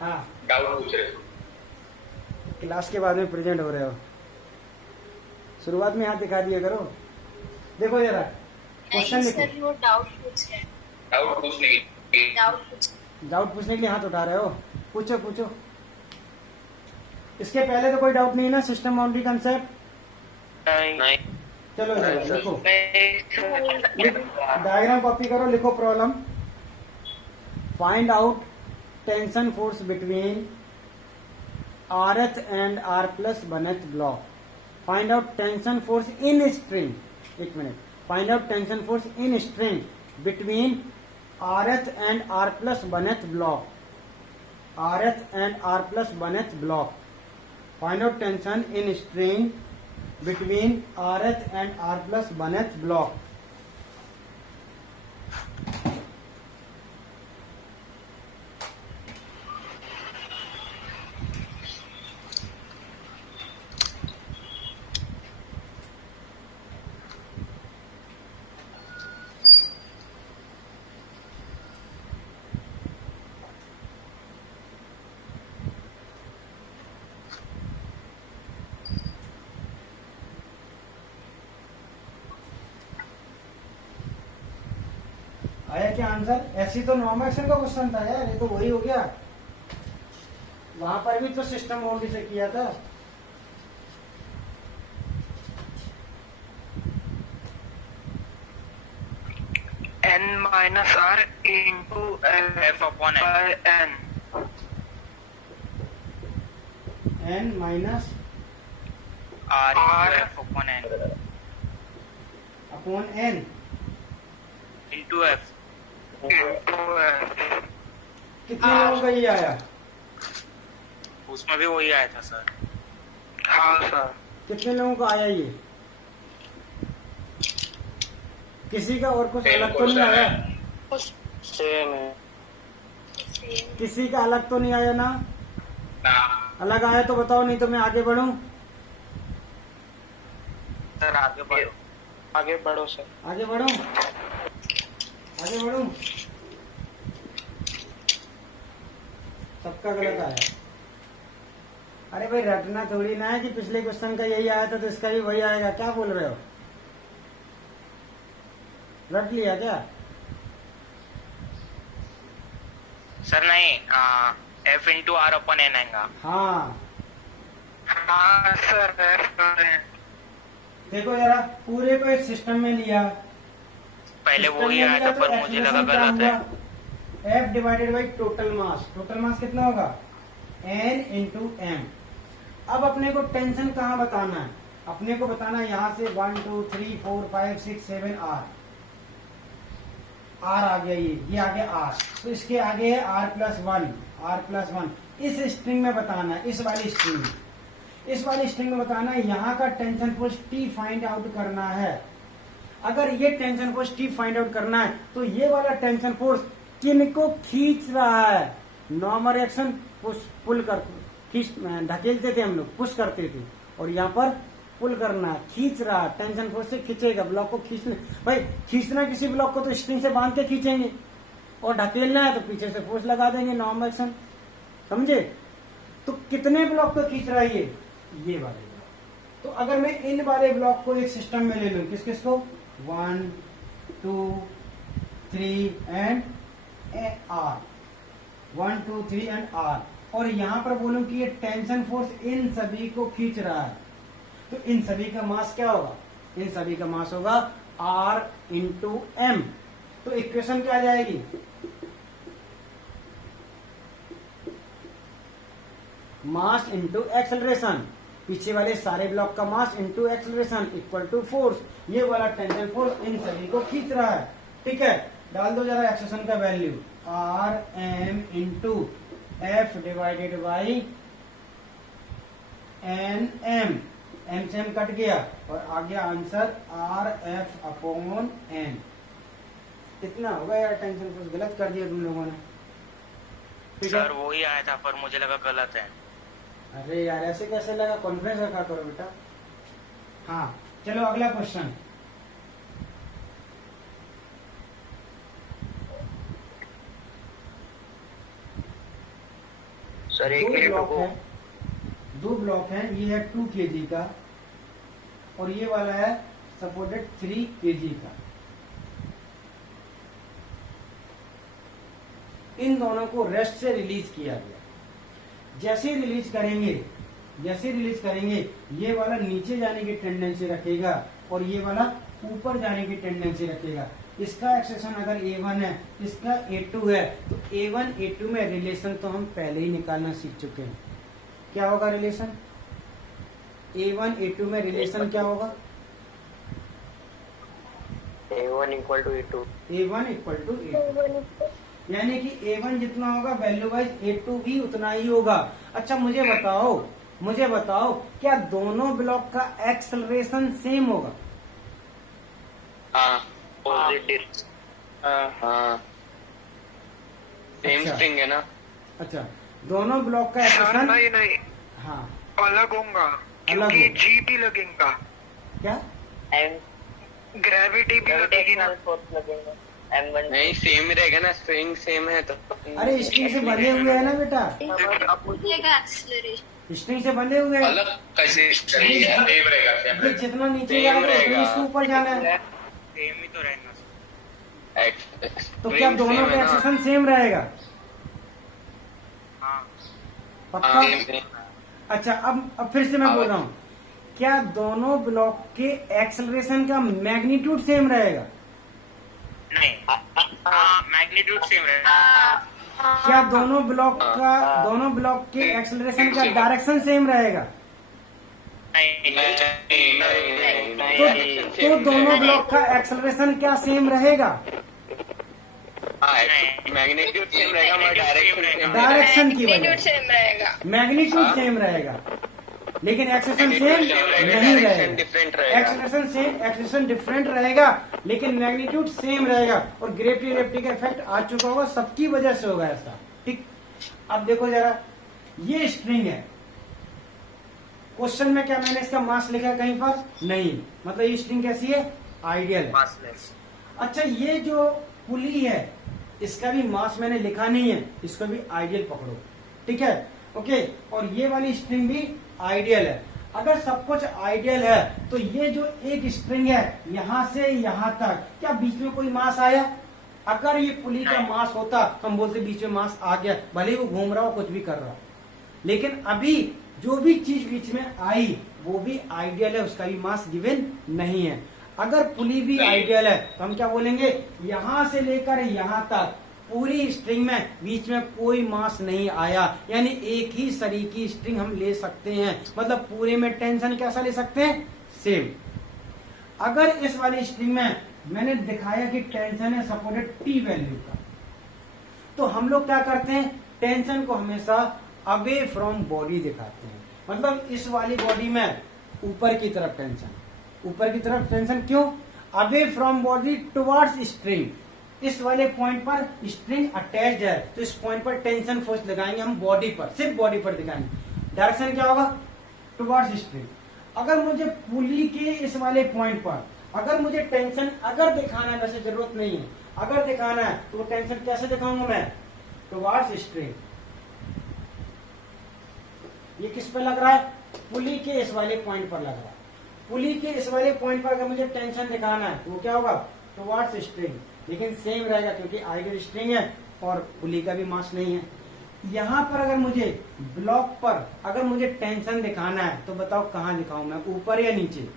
हाँ, डाउट पूछ रहे, क्लास के बाद में प्रेजेंट हो रहे हो, शुरुआत में हाथ दिखा दिया करो। देखो जरा क्वेश्चन लिखो। सर वो डाउट पूछ रहे हैं। डाउट पूछने डाउट पूछने के लिए हाथ उठा रहे हो, पूछो पूछो। इसके पहले तो कोई डाउट नहीं है ना, सिस्टम बाउंड्री कंसेप्ट? नहीं। चलो लिखो, डायग्राम कॉपी करो, लिखो problem. Find out tension force between RH and R+1th block. Find out tension force in string, एक minute, find out tension force in string between RH and R+1th block. RH and R+1th block. Find out tension in string between RH and R+1th block. आया क्या आंसर? ऐसी तो नॉर्मल एक्शन का क्वेश्चन था यार, ये तो वही हो गया। वहां पर भी तो सिस्टम बाउंड्री से किया था। n-r into f upon n n minus r f upon n upon n into f कितने लोगों का ये आया? उसमें भी वही आया था सर। हाँ सर। कितने लोगों का आया ये? किसी का और कुछ अलग तो नहीं आया? सेम है। किसी का अलग तो नहीं आया ना? अलग आया तो बताओ, नहीं तो मैं आगे बढ़ूं। सर आगे बढ़ो, आगे बढ़ो सर। आगे बढ़ूं, आगे बढ़ूं। सबका गलत आया। अरे भाई रटना थोड़ी ना है कि पिछले क्वेश्चन का यही आया था तो इसका भी वही आएगा, क्या बोल रहे हो? रट लिया क्या? सर नहीं, f into r upon n आएगा। हाँ हाँ सर। देखो जरा, पूरे को एक सिस्टम में लिया, पहले सिस्टम वो ही में आया लिया था तो पर मुझे लगा एक्सप्रेशन क्या गलत है। हुआ? F divided by total mass. Total mass कितना होगा? N into M. अब अपने को टेंशन कहाँ बताना है? अपने को बताना है यहां से 1 2 3 4 5 6 7 आर आ गया, ये आ गया आर। तो इसके आगे है आर प्लस वन। इस स्ट्रिंग में बताना है, इस वाली स्ट्रिंग में बताना है, यहाँ का tension force T find out करना है। अगर ये tension force T find out करना है तो ये वाला टेंशन फोर्स किनको खींच रहा है? नॉर्मल एक्शन पुल कर धकेलते थे हम लोग, पुश करते थे, और यहाँ पर पुल करना है, खींच रहा है। टेंशन फोर्स से खींचेगा, ब्लॉक को खींचना। भाई खींचना किसी ब्लॉक को तो स्ट्रिंग से बांध के खींचेंगे, और ढकेलना है तो पीछे से फोर्स लगा देंगे, नॉर्मल एक्शन। समझे? तो कितने ब्लॉक को खींच रहा है ये वाले ब्लॉक। तो अगर मैं इन वाले ब्लॉक को एक सिस्टम में ले लूं, किस किस को? 1 2 3 एंड आर, 1 2 3 एंड आर, और यहां पर बोलूं कि ये टेंशन फोर्स इन सभी को खींच रहा है, तो इन सभी का मास क्या होगा? इन सभी का मास होगा R इंटू एम। तो इक्वेशन क्या आ जाएगी? मास इंटू एक्सेलरेशन, पीछे वाले सारे ब्लॉक का mass into acceleration equal to force. ये वाला टेंशन फोर्स इन सभी को खींच रहा है। ठीक है, डाल दो जरा एक्सेलरेशन का value, R M into F divided by N M. M से एम कट गया और आ गया answer R F upon N. कितना होगा यार टेंशन फोर्स? गलत कर दिया तुम लोगों ने। सर वही आया था पर मुझे लगा गलत है। अरे यार ऐसे कैसे लगा? कॉन्फिडेंस रखा करो बेटा। हाँ चलो अगला क्वेश्चन। सर एक मिनट रुको। दो ब्लॉक है, ये है 2 kg का और ये वाला है सपोर्टेड 3 kg का। इन दोनों को रेस्ट से रिलीज किया गया। जैसे रिलीज करेंगे ये वाला नीचे जाने की टेंडेंसी रखेगा और ये वाला ऊपर जाने की टेंडेंसी रखेगा। इसका एक्सेशन अगर A1 है, इसका A2 है, तो A1 A2 में रिलेशन तो हम पहले ही निकालना सीख चुके हैं। क्या होगा रिलेशन? A1 A2 में रिलेशन क्या होगा? A1 equal to A2। A1 equal to A2, यानी कि A1 जितना होगा वैल्यू वाइज A2 भी उतना ही होगा। अच्छा मुझे बताओ क्या दोनों ब्लॉक का एक्सेलरेशन सेम होगा? हाँ पॉजिटिव। हाँ सेम स्ट्रिंग है ना। अच्छा दोनों ब्लॉक का एक्सेलरेशन नहीं हाँ अलग होगा अलग क्योंकि होगा। जी भी लगेगा, क्या? ग्रेविटी भी लगेगी ना। नहीं सेम रहेगा ना, स्ट्रिंग सेम है तो। अरे स्ट्रिंग से बंधे हुए है ना बेटा, स्ट्रिंग से बंधे हुए हैं। अलग कैसे सेम रहेगा? ये जितना नीचे जाएगा उतना इसके ऊपर जाना है। सेम ही तो रहेगा। तो क्या दोनों का एक्सेशन सेम रहेगा? हाँ पक्का? अच्छा अब फिर से मैं बोल रहा हूँ, क्या दोनों ब्लॉक के एक्सेलरेशन का मैग्नीट्यूड सेम रहेगा? नहीं, मैग्नीट्यूड सेम रहेगा। क्या दोनों ब्लॉक के एक्सेलरेशन का डायरेक्शन सेम रहेगा? तो दोनों ब्लॉक का एक्सेलरेशन क्या सेम रहेगा? मैग्नीट्यूड सेम रहेगा मगर डायरेक्शन की वजह मैग्नीट्यूड सेम रहेगा। मैग्नीट्यूड सेम रहेगा लेकिन एक्सेलरेशन सेम नहीं रहेगा। डिफरेंट रहेगा। एक्सेलरेशन डिफरेंट रहेगा लेकिन मैग्नीट्यूड सेम रहेगा। और ग्रेविटी का इफेक्ट आ चुका होगा, सबकी वजह से होगा ऐसा। ठीक, अब देखो जरा, ये स्ट्रिंग है। क्वेश्चन में क्या मैंने इसका मास लिखा है कहीं पर? नहीं, मतलब ये स्ट्रिंग कैसी है? आइडियल है। मासलेस। अच्छा ये जो पुली है इसका भी मास मैंने लिखा नहीं है, इसको भी आइडियल पकड़ो। ठीक है, ओके। और ये वाली स्ट्रिंग भी आइडियल है। अगर सब कुछ आइडियल है तो ये जो एक स्ट्रिंग है यहां से यहां तक, क्या बीच में कोई मास आया? अगर ये पुली का मास होता तो हम बोलते बीच में मास आ गया, भले ही वो घूम रहा हो कुछ भी कर रहा हो। लेकिन अभी जो भी चीज बीच में आई वो भी आइडियल है, उसका भी मास गिवन नहीं है। अगर पुली भी आइडियल है तो हम क्या बोलेंगे? यहां से लेकर यहां तक पूरी स्ट्रिंग में बीच में कोई मास नहीं आया, यानी एक ही शरीर की स्ट्रिंग हम ले सकते हैं, मतलब पूरे में टेंशन कैसा ले सकते हैं, सेम। अगर इस वाली स्ट्रिंग में मैंने दिखाया कि टेंशन है सपोर्टेड टी वैल्यू का, तो हम लोग क्या करते हैं, टेंशन को हमेशा अवे फ्रॉम बॉडी दिखाते हैं, मतलब इस वाली बॉडी में ऊपर की तरफ टेंशन, ऊपर की तरफ टेंशन, क्यों, away from body towards string, इस वाले पॉइंट पर स्ट्रिंग अटैच्ड है, तो इस पॉइंट पर टेंशन फोर्स लगाएंगे हम बॉडी पर, सिर्फ बॉडी पर दिखाएंगे। डायरेक्शन क्या होगा, टुवर्ड्स स्ट्रिंग। अगर मुझे पुली के इस वाले पॉइंट पर अगर मुझे टेंशन अगर दिखाना है, वैसे जरूरत नहीं है, अगर दिखाना है तो वो टेंशन कैसे दिखाऊंगा मैं, टुवर्ड्स स्ट्रिंग। ये किस पे लग रहा है, पुली के इस वाले पॉइंट पर लग रहा है। पुली के इस वाले पॉइंट पर अगर मुझे टेंशन दिखाना है तो वो क्या होगा, टुवर्ड्स स्ट्रिंग, लेकिन सेम रहेगा क्योंकि आइडियल स्ट्रिंग है और पुली का भी मास नहीं है। यहां पर अगर मुझे ब्लॉक पर अगर मुझे टेंशन दिखाना है तो बताओ कहां दिखाऊं मैं, ऊपर या नीचे,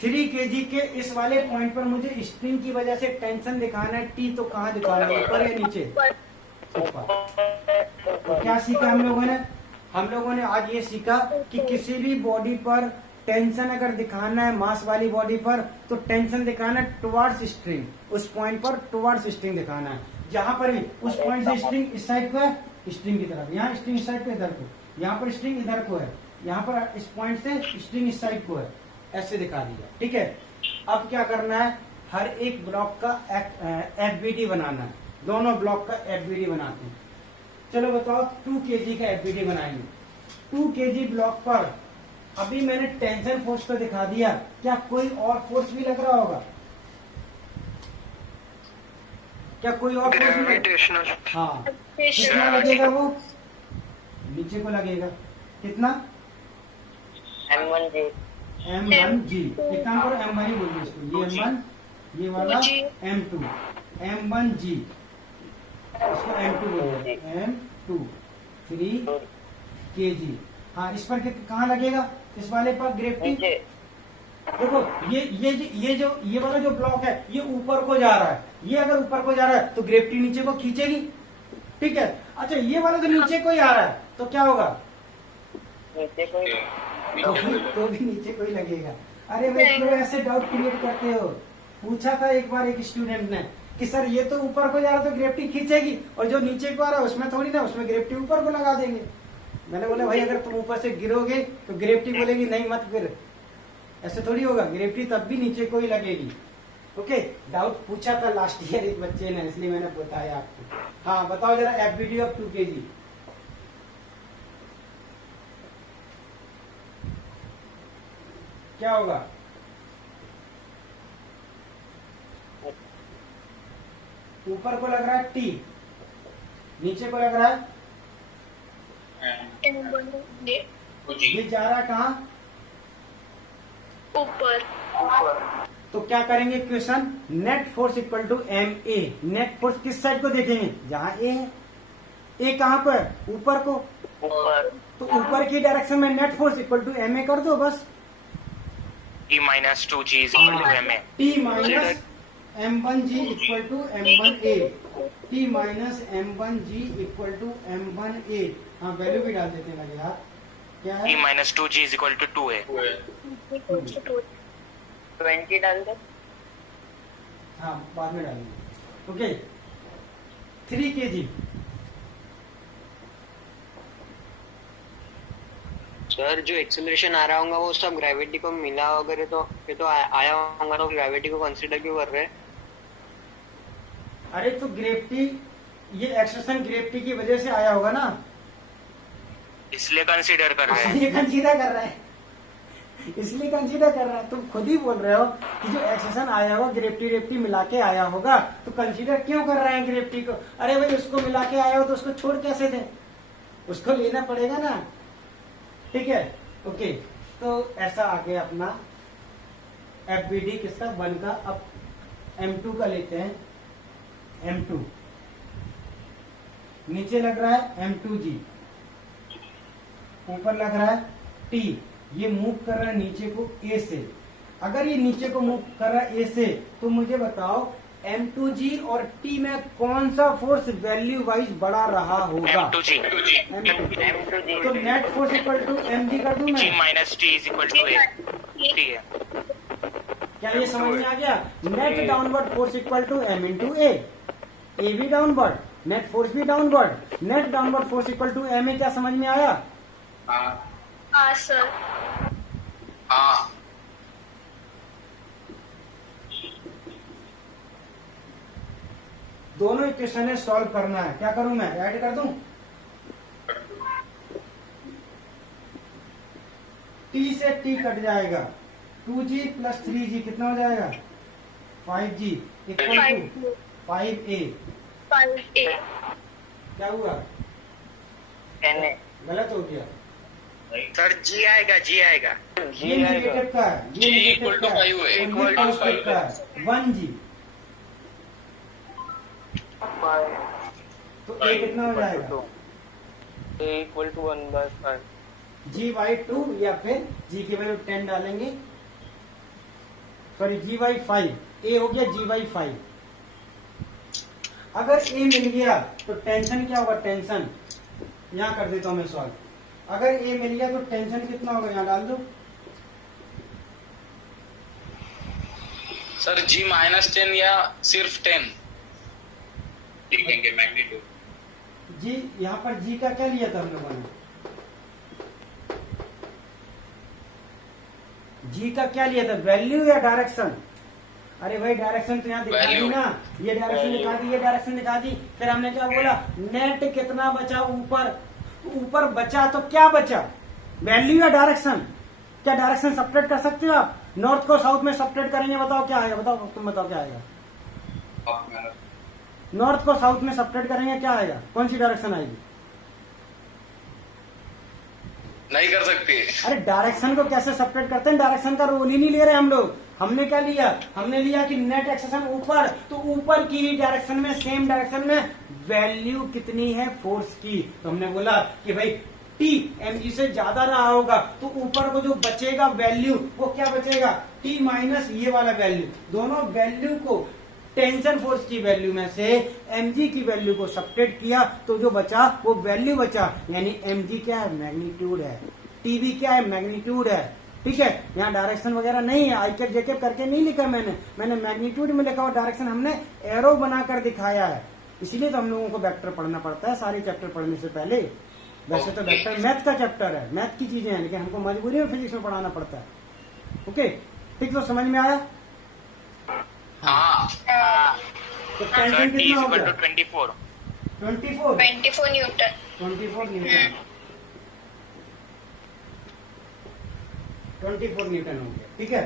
3 kg के इस वाले पॉइंट पर मुझे स्ट्रिंग की वजह से टेंशन दिखाना है टी, तो कहां दिखाना है, ऊपर या नीचे, ऊपर। तो क्या सीखा हम लोगों ने आज ये सीखा कि किसी भी बॉडी पर टेंशन अगर दिखाना है मास वाली बॉडी पर तो टेंशन दिखाना है टुवर्ड्स स्ट्रिंग, उस पॉइंट पर टुवर्ड्स स्ट्रिंग दिखाना है। जहां पर भी उस पॉइंट से स्ट्रिंग इस साइड को है, स्ट्रिंग की तरफ, यहाँ स्ट्रिंग इस साइड को इधर को, यहाँ पर स्ट्रिंग इधर को है, यहाँ पर इस पॉइंट से स्ट्रिंग इस साइड को है, ऐसे दिखा दिया, ठीक है। अब क्या करना है, हर एक ब्लॉक का एफबीडी बनाना है, दोनों ब्लॉक का एफबीडी बनाते हैं। चलो बताओ 2 kg का एफबीडी बनाएंगे। 2 kg ब्लॉक पर अभी मैंने टेंशन फोर्स को दिखा दिया, क्या कोई और फोर्स भी लग रहा होगा, क्या कोई और फोर्स भी ग्रेविटेशनल, हाँ, कितना लगेगा वो, नीचे को लगेगा, कितना, M1G। M1G। एक काम करो M1 ही बोलिए इसको, ये M1, ये वाला M2, M1G, इसको M2 बोलिए, M2 3 kg। हाँ, इस पर कहाँ लगेगा, इस वाले पर ग्रेविटी, देखो ये वाला जो ब्लॉक है ये ऊपर को जा रहा है, ये अगर ऊपर को जा रहा है तो ग्रेविटी नीचे को खींचेगी, ठीक है। अच्छा, ये वाला जो नीचे को ही आ रहा है तो क्या होगा, नीचे कोई तो भी नीचे को ही लगेगा। अरे भाई क्यों ऐसे डाउट क्रिएट करते हो, पूछा था एक बार एक स्टूडेंट ने कि सर ये तो ऊपर को जा रहा है तो ग्रेविटी खींचेगी, और जो नीचे को आ रहा है उसमें थोड़ी ना, उसमें ग्रेविटी ऊपर को लगा देंगे। मैंने बोला भाई अगर तुम ऊपर से गिरोगे तो ग्रेविटी बोलेगी नहीं मत गिर, ऐसे थोड़ी होगा, ग्रेविटी तब भी नीचे को ही लगेगी। ओके, डाउट पूछा था लास्ट ईयर एक बच्चे ने, इसलिए मैंने बताया आपको। हाँ बताओ जरा एफबीडी ऑफ 2 kg, क्या होगा, ऊपर को लग रहा है टी, नीचे को लग रहा है, ये जा रहा है कहाँ, ऊपर। तो क्या करेंगे question, net force equal to M A. Net force किस साइड को देखेंगे, जहां ए है, ए कहाँ पर, ऊपर को, तो ऊपर की डायरेक्शन में net force equal to M A कर दो बस। T-2G is equal to MA। T minus M1G equal to M1A, T minus M1G equal to M1A। हाँ वैल्यू भी डाल देते हैं यार, क्या है, T-2G is equal to 2A। 20 डाल दे, हाँ बाद में डालेंगे। ओके, 3 kg, सर जो एक्सेलरेशन आ रहा होगा वो सब ग्रेविटी को मिला वगैरह, तो ये तो आया होगा, तो ग्रेविटी को कंसीडर क्यों कर रहे हैं। अरे तो ग्रेविटी, ये एक्सेशन ग्रेविटी की वजह से आया होगा ना, इसलिए कंसीडर कर रहे हैं। इसलिए कंसीडर कर रहे हैं, इसलिए कंसीडर कर रहे हैं। तुम खुद ही बोल रहे हो कि जो एक्सेशन आया होगा ग्रेविटी मिला के आया होगा, तो कंसीडर क्यों कर रहे हैं ग्रेविटी को। अरे भाई उसको मिला के आया हो तो उसको छोड़ कैसे दें, उसको लेना पड़ेगा ना, ठीक है। ओके, तो ऐसा आ गया अपना एफबीडी किसका, 1 का। अब M2 का लेते हैं, M2 नीचे लग रहा है M2G, ऊपर लग रहा है T, ये मूव कर रहा है नीचे को A से। अगर ये नीचे को मूव कर रहा है ए से, तो मुझे बताओ M2G और T में कौन सा फोर्स वैल्यू वाइज बढ़ा रहा होगा? M2G M2G। तो net force equal to mg कर दूं G मैं? Minus T is equal to a. ठीक है, क्या ये समझ में आ गया? Net downward force equal to m into a भी डाउनवर्ड, नेट फोर्स भी downward, net downward force equal to m। क्या समझ में आया? हाँ सर। हाँ दोनों इक्वेशन है सॉल्व करना है। क्या करूं मैं? ऐड कर दूं? t से t कट जाएगा, 2g प्लस 3g कितना हो जाएगा? 5g equal to 5a। 5A। क्या हुआ? गलत हो गया। सर जी आएगा, जी आएगा। ये नेगेटिव का है, ये नेगेटिव का है, ये पॉजिटिव का है, 1g। तो a कितना हो जाएगा? A equal to 1/5। g/2 या फिर g की वैल्यू 10 डालेंगे, सॉरी g/5, a हो गया g/5। अगर a मिल गया तो टेंशन क्या होगा? टेंशन यहाँ कर देता हूं मैं सॉल्व। अगर a मिल गया तो टेंशन कितना होगा? यहाँ डाल दो। सर G -10 या सिर्फ 10 लिखेंगे मैग्नीट्यूड। जी यहाँ पर जी का क्या लिया था हम लोगों ने? जी का क्या लिया था? वैल्यू या डायरेक्शन? अरे भाई डायरेक्शन तो यहाँ दिखा दी ना, ये डायरेक्शन दिखा दी, ये डायरेक्शन दिखा दी। फिर हमने क्या बोला? नेट कितना बचा ऊपर? ऊपर बचा तो क्या बचा? वैल्यू या डायरेक्शन? क्या डायरेक्शन सपरेट कर सकते हो आप? नॉर्थ को साउथ में सपरेट करेंगे, बताओ क्या आएगा? बताओ, तुम बताओ क्या आएगा? नॉर्थ को साउथ में सपरेट करेंगे, क्या आएगा? कौन सी डायरेक्शन आएगी? नहीं कर सकते। अरे डायरेक्शन को कैसे सेपरेट करते हैं? डायरेक्शन का रोल ही नहीं ले रहे हम लोग। हमने क्या लिया? हमने लिया कि नेट एक्सेशन ऊपर, तो ऊपर की ही डायरेक्शन में, सेम डायरेक्शन में वैल्यू कितनी है फोर्स की? तो हमने बोला कि भाई टी mg से ज्यादा रहा होगा, तो ऊपर को जो बचेगा वैल्यू, वो क्या बचेगा? टी माइनस ये वाला वैल्यू। दोनों वैल्यू को टेंशन फोर्स की वैल्यू में से mg की वैल्यू को सब्ट्रैक्ट किया, तो जो बचा वो वैल्यू बचा। यानी mg क्या है? मैग्नीट्यूड है। tv क्या है? मैग्नीट्यूड है। ठीक है, यहाँ डायरेक्शन वगैरह नहीं है, आई कैप जेकेप करके नहीं लिखा मैंने मैग्नीट्यूड में लिखा हुआ। डायरेक्शन हमने एरो बनाकर दिखाया है, इसलिए तो हम लोगों को वेक्टर पढ़ना पड़ता है सारे चैप्टर पढ़ने से पहले। वैसे तो वेक्टर मैथ का चैप्टर है, मैथ की चीजें हैं, लेकिन हमको मजबूरी में फिजिक्स में पढ़ाना पड़ता है। ओके, ठीक, तो समझ में आया? हाँ तो टेंशन टी इज कितना हो इक्वल गया? टू 24। 24 न्यूटन। 24 न्यूटन। 24 न्यूटन हो गया। ठीक है,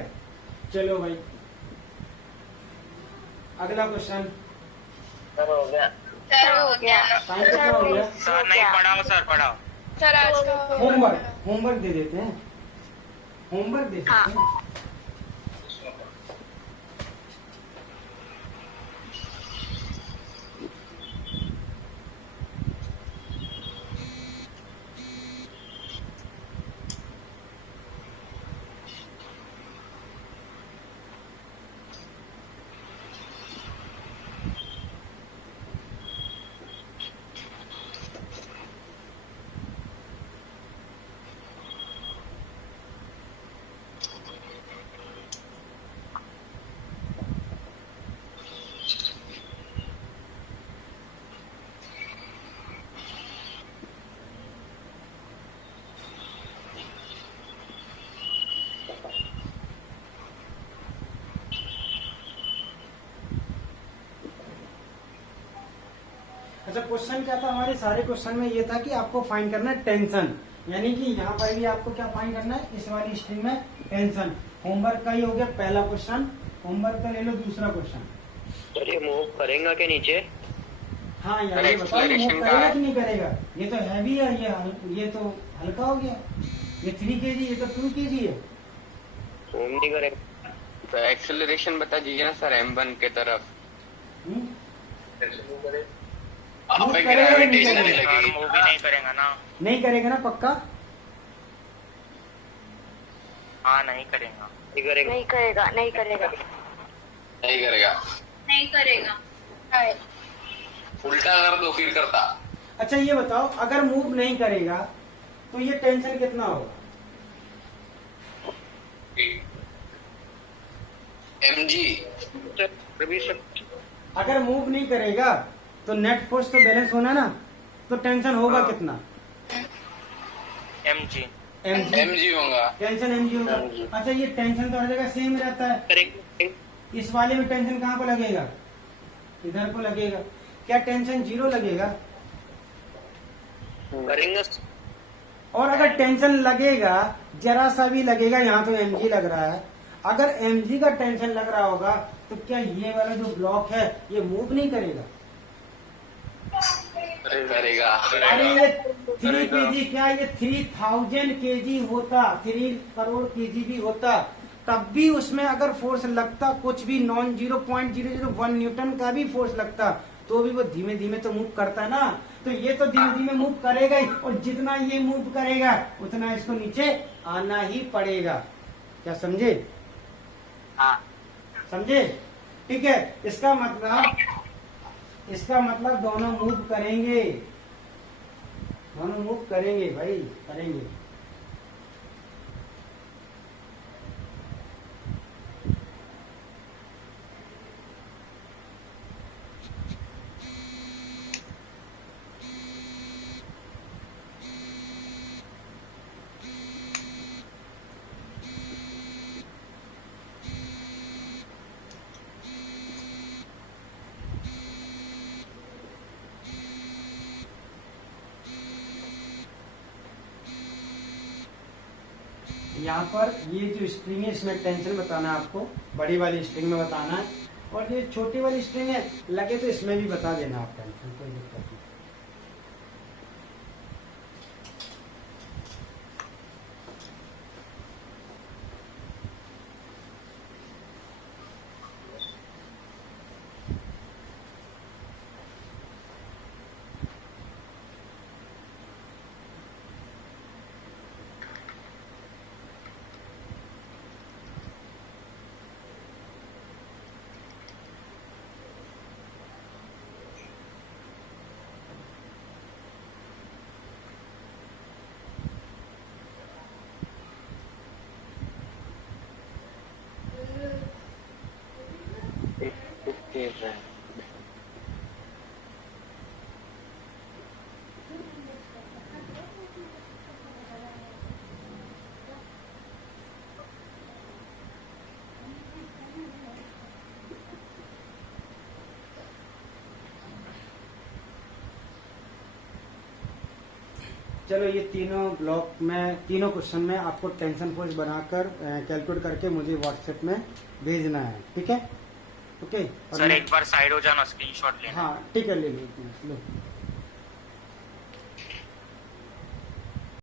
चलो भाई अगला क्वेश्चन। सर हो गया। टाइम कितना हो गया? सर नहीं पढ़ाओ, सर पढ़ाओ। सर आज का होमवर्क दे देते हैं, होमवर्क दे देते हैं। अच्छा, क्वेश्चन क्या था? हमारे सारे क्वेश्चन में ये था कि आपको फाइंड करना है टेंशन, यानी कि यहाँ पर भी आपको क्या फाइंड करना है? इस वाली स्ट्रिंग में टेंशन। होमवर्क का ही हो गया पहला क्वेश्चन, होमवर्क का ले लो दूसरा क्वेश्चन। सर ये मूव करेगा क्या नीचे? हाँ यार, ये बताओ मूव करेगा कि नहीं करेगा? ये तो हैवी है, ये तो हल्का हो गया। ये 3 kg, ये तो 2 kg है। मूव नहीं करेगा तो एक्सेलरेशन बता दीजिए ना सर, m1 के तरफ। आप पे करेगा नहीं ग्रेविटेशन करेगा? नहीं सर लगेगी। मूव भी नहीं करेगा ना? नहीं करेगा ना? पक्का? हाँ नहीं करेगा। नहीं करेगा। नहीं करेगा, नहीं करेगा। नहीं करेगा। नहीं करेगा। उल्टा कर दो फिर करता। अच्छा ये बताओ, अगर मूव नहीं करेगा तो ये टेंशन कितना होगा? mg। अगर मूव नहीं करेगा तो नेट फोर्स तो बैलेंस होना ना, तो टेंशन होगा हाँ। कितना? mg mg होगा। टेंशन एमजी होगा। अच्छा ये टेंशन तो हर जगह सेम रहता है, करेंगे इस वाले में टेंशन कहाँ को लगेगा? इधर को लगेगा। क्या टेंशन 0 लगेगा? करेंगे। और अगर टेंशन लगेगा, जरा सा भी लगेगा, यहाँ तो mg लग रहा है, अगर mg का टेंशन लग रहा होगा तो क्या ये वाला जो ब्लॉक है ये मूव नहीं करेगा? करेगा। अरे ये 3 kg, क्या ये 3000 kg होता, 3 करोड़ kg भी होता, तब भी उसमें अगर फोर्स लगता, कुछ भी नॉन 0.001 न्यूटन का भी फोर्स लगता, तो भी वो धीमे धीमे तो मूव करता ना। तो ये तो धीमे धीमे मूव करेगा ही, और जितना ये मूव करेगा उतना इसको नीचे आना ही पड़ेगा। क्या समझे? हाँ समझे? ठीक है, इसका मतलब दोनों मूव करेंगे, दोनों मूव करेंगे भाई, करेंगे। यहाँ पर ये जो स्ट्रिंग है इसमें टेंशन बताना है आपको, बड़ी वाली स्ट्रिंग में बताना है, और ये छोटी वाली स्ट्रिंग है लगे तो इसमें भी बता देना आप टेंशन, कोई दिक्कत नहीं। चलो ये तीनों ब्लॉक में, तीनों क्वेश्चन में आपको टेंशन फोर्स बनाकर कैलकुलेट करके मुझे व्हाट्सएप में भेजना है, ठीक है? ओके। सर एक बार साइड हो जाना, स्क्रीनशॉट लेना। हाँ ठीक है, ले लो।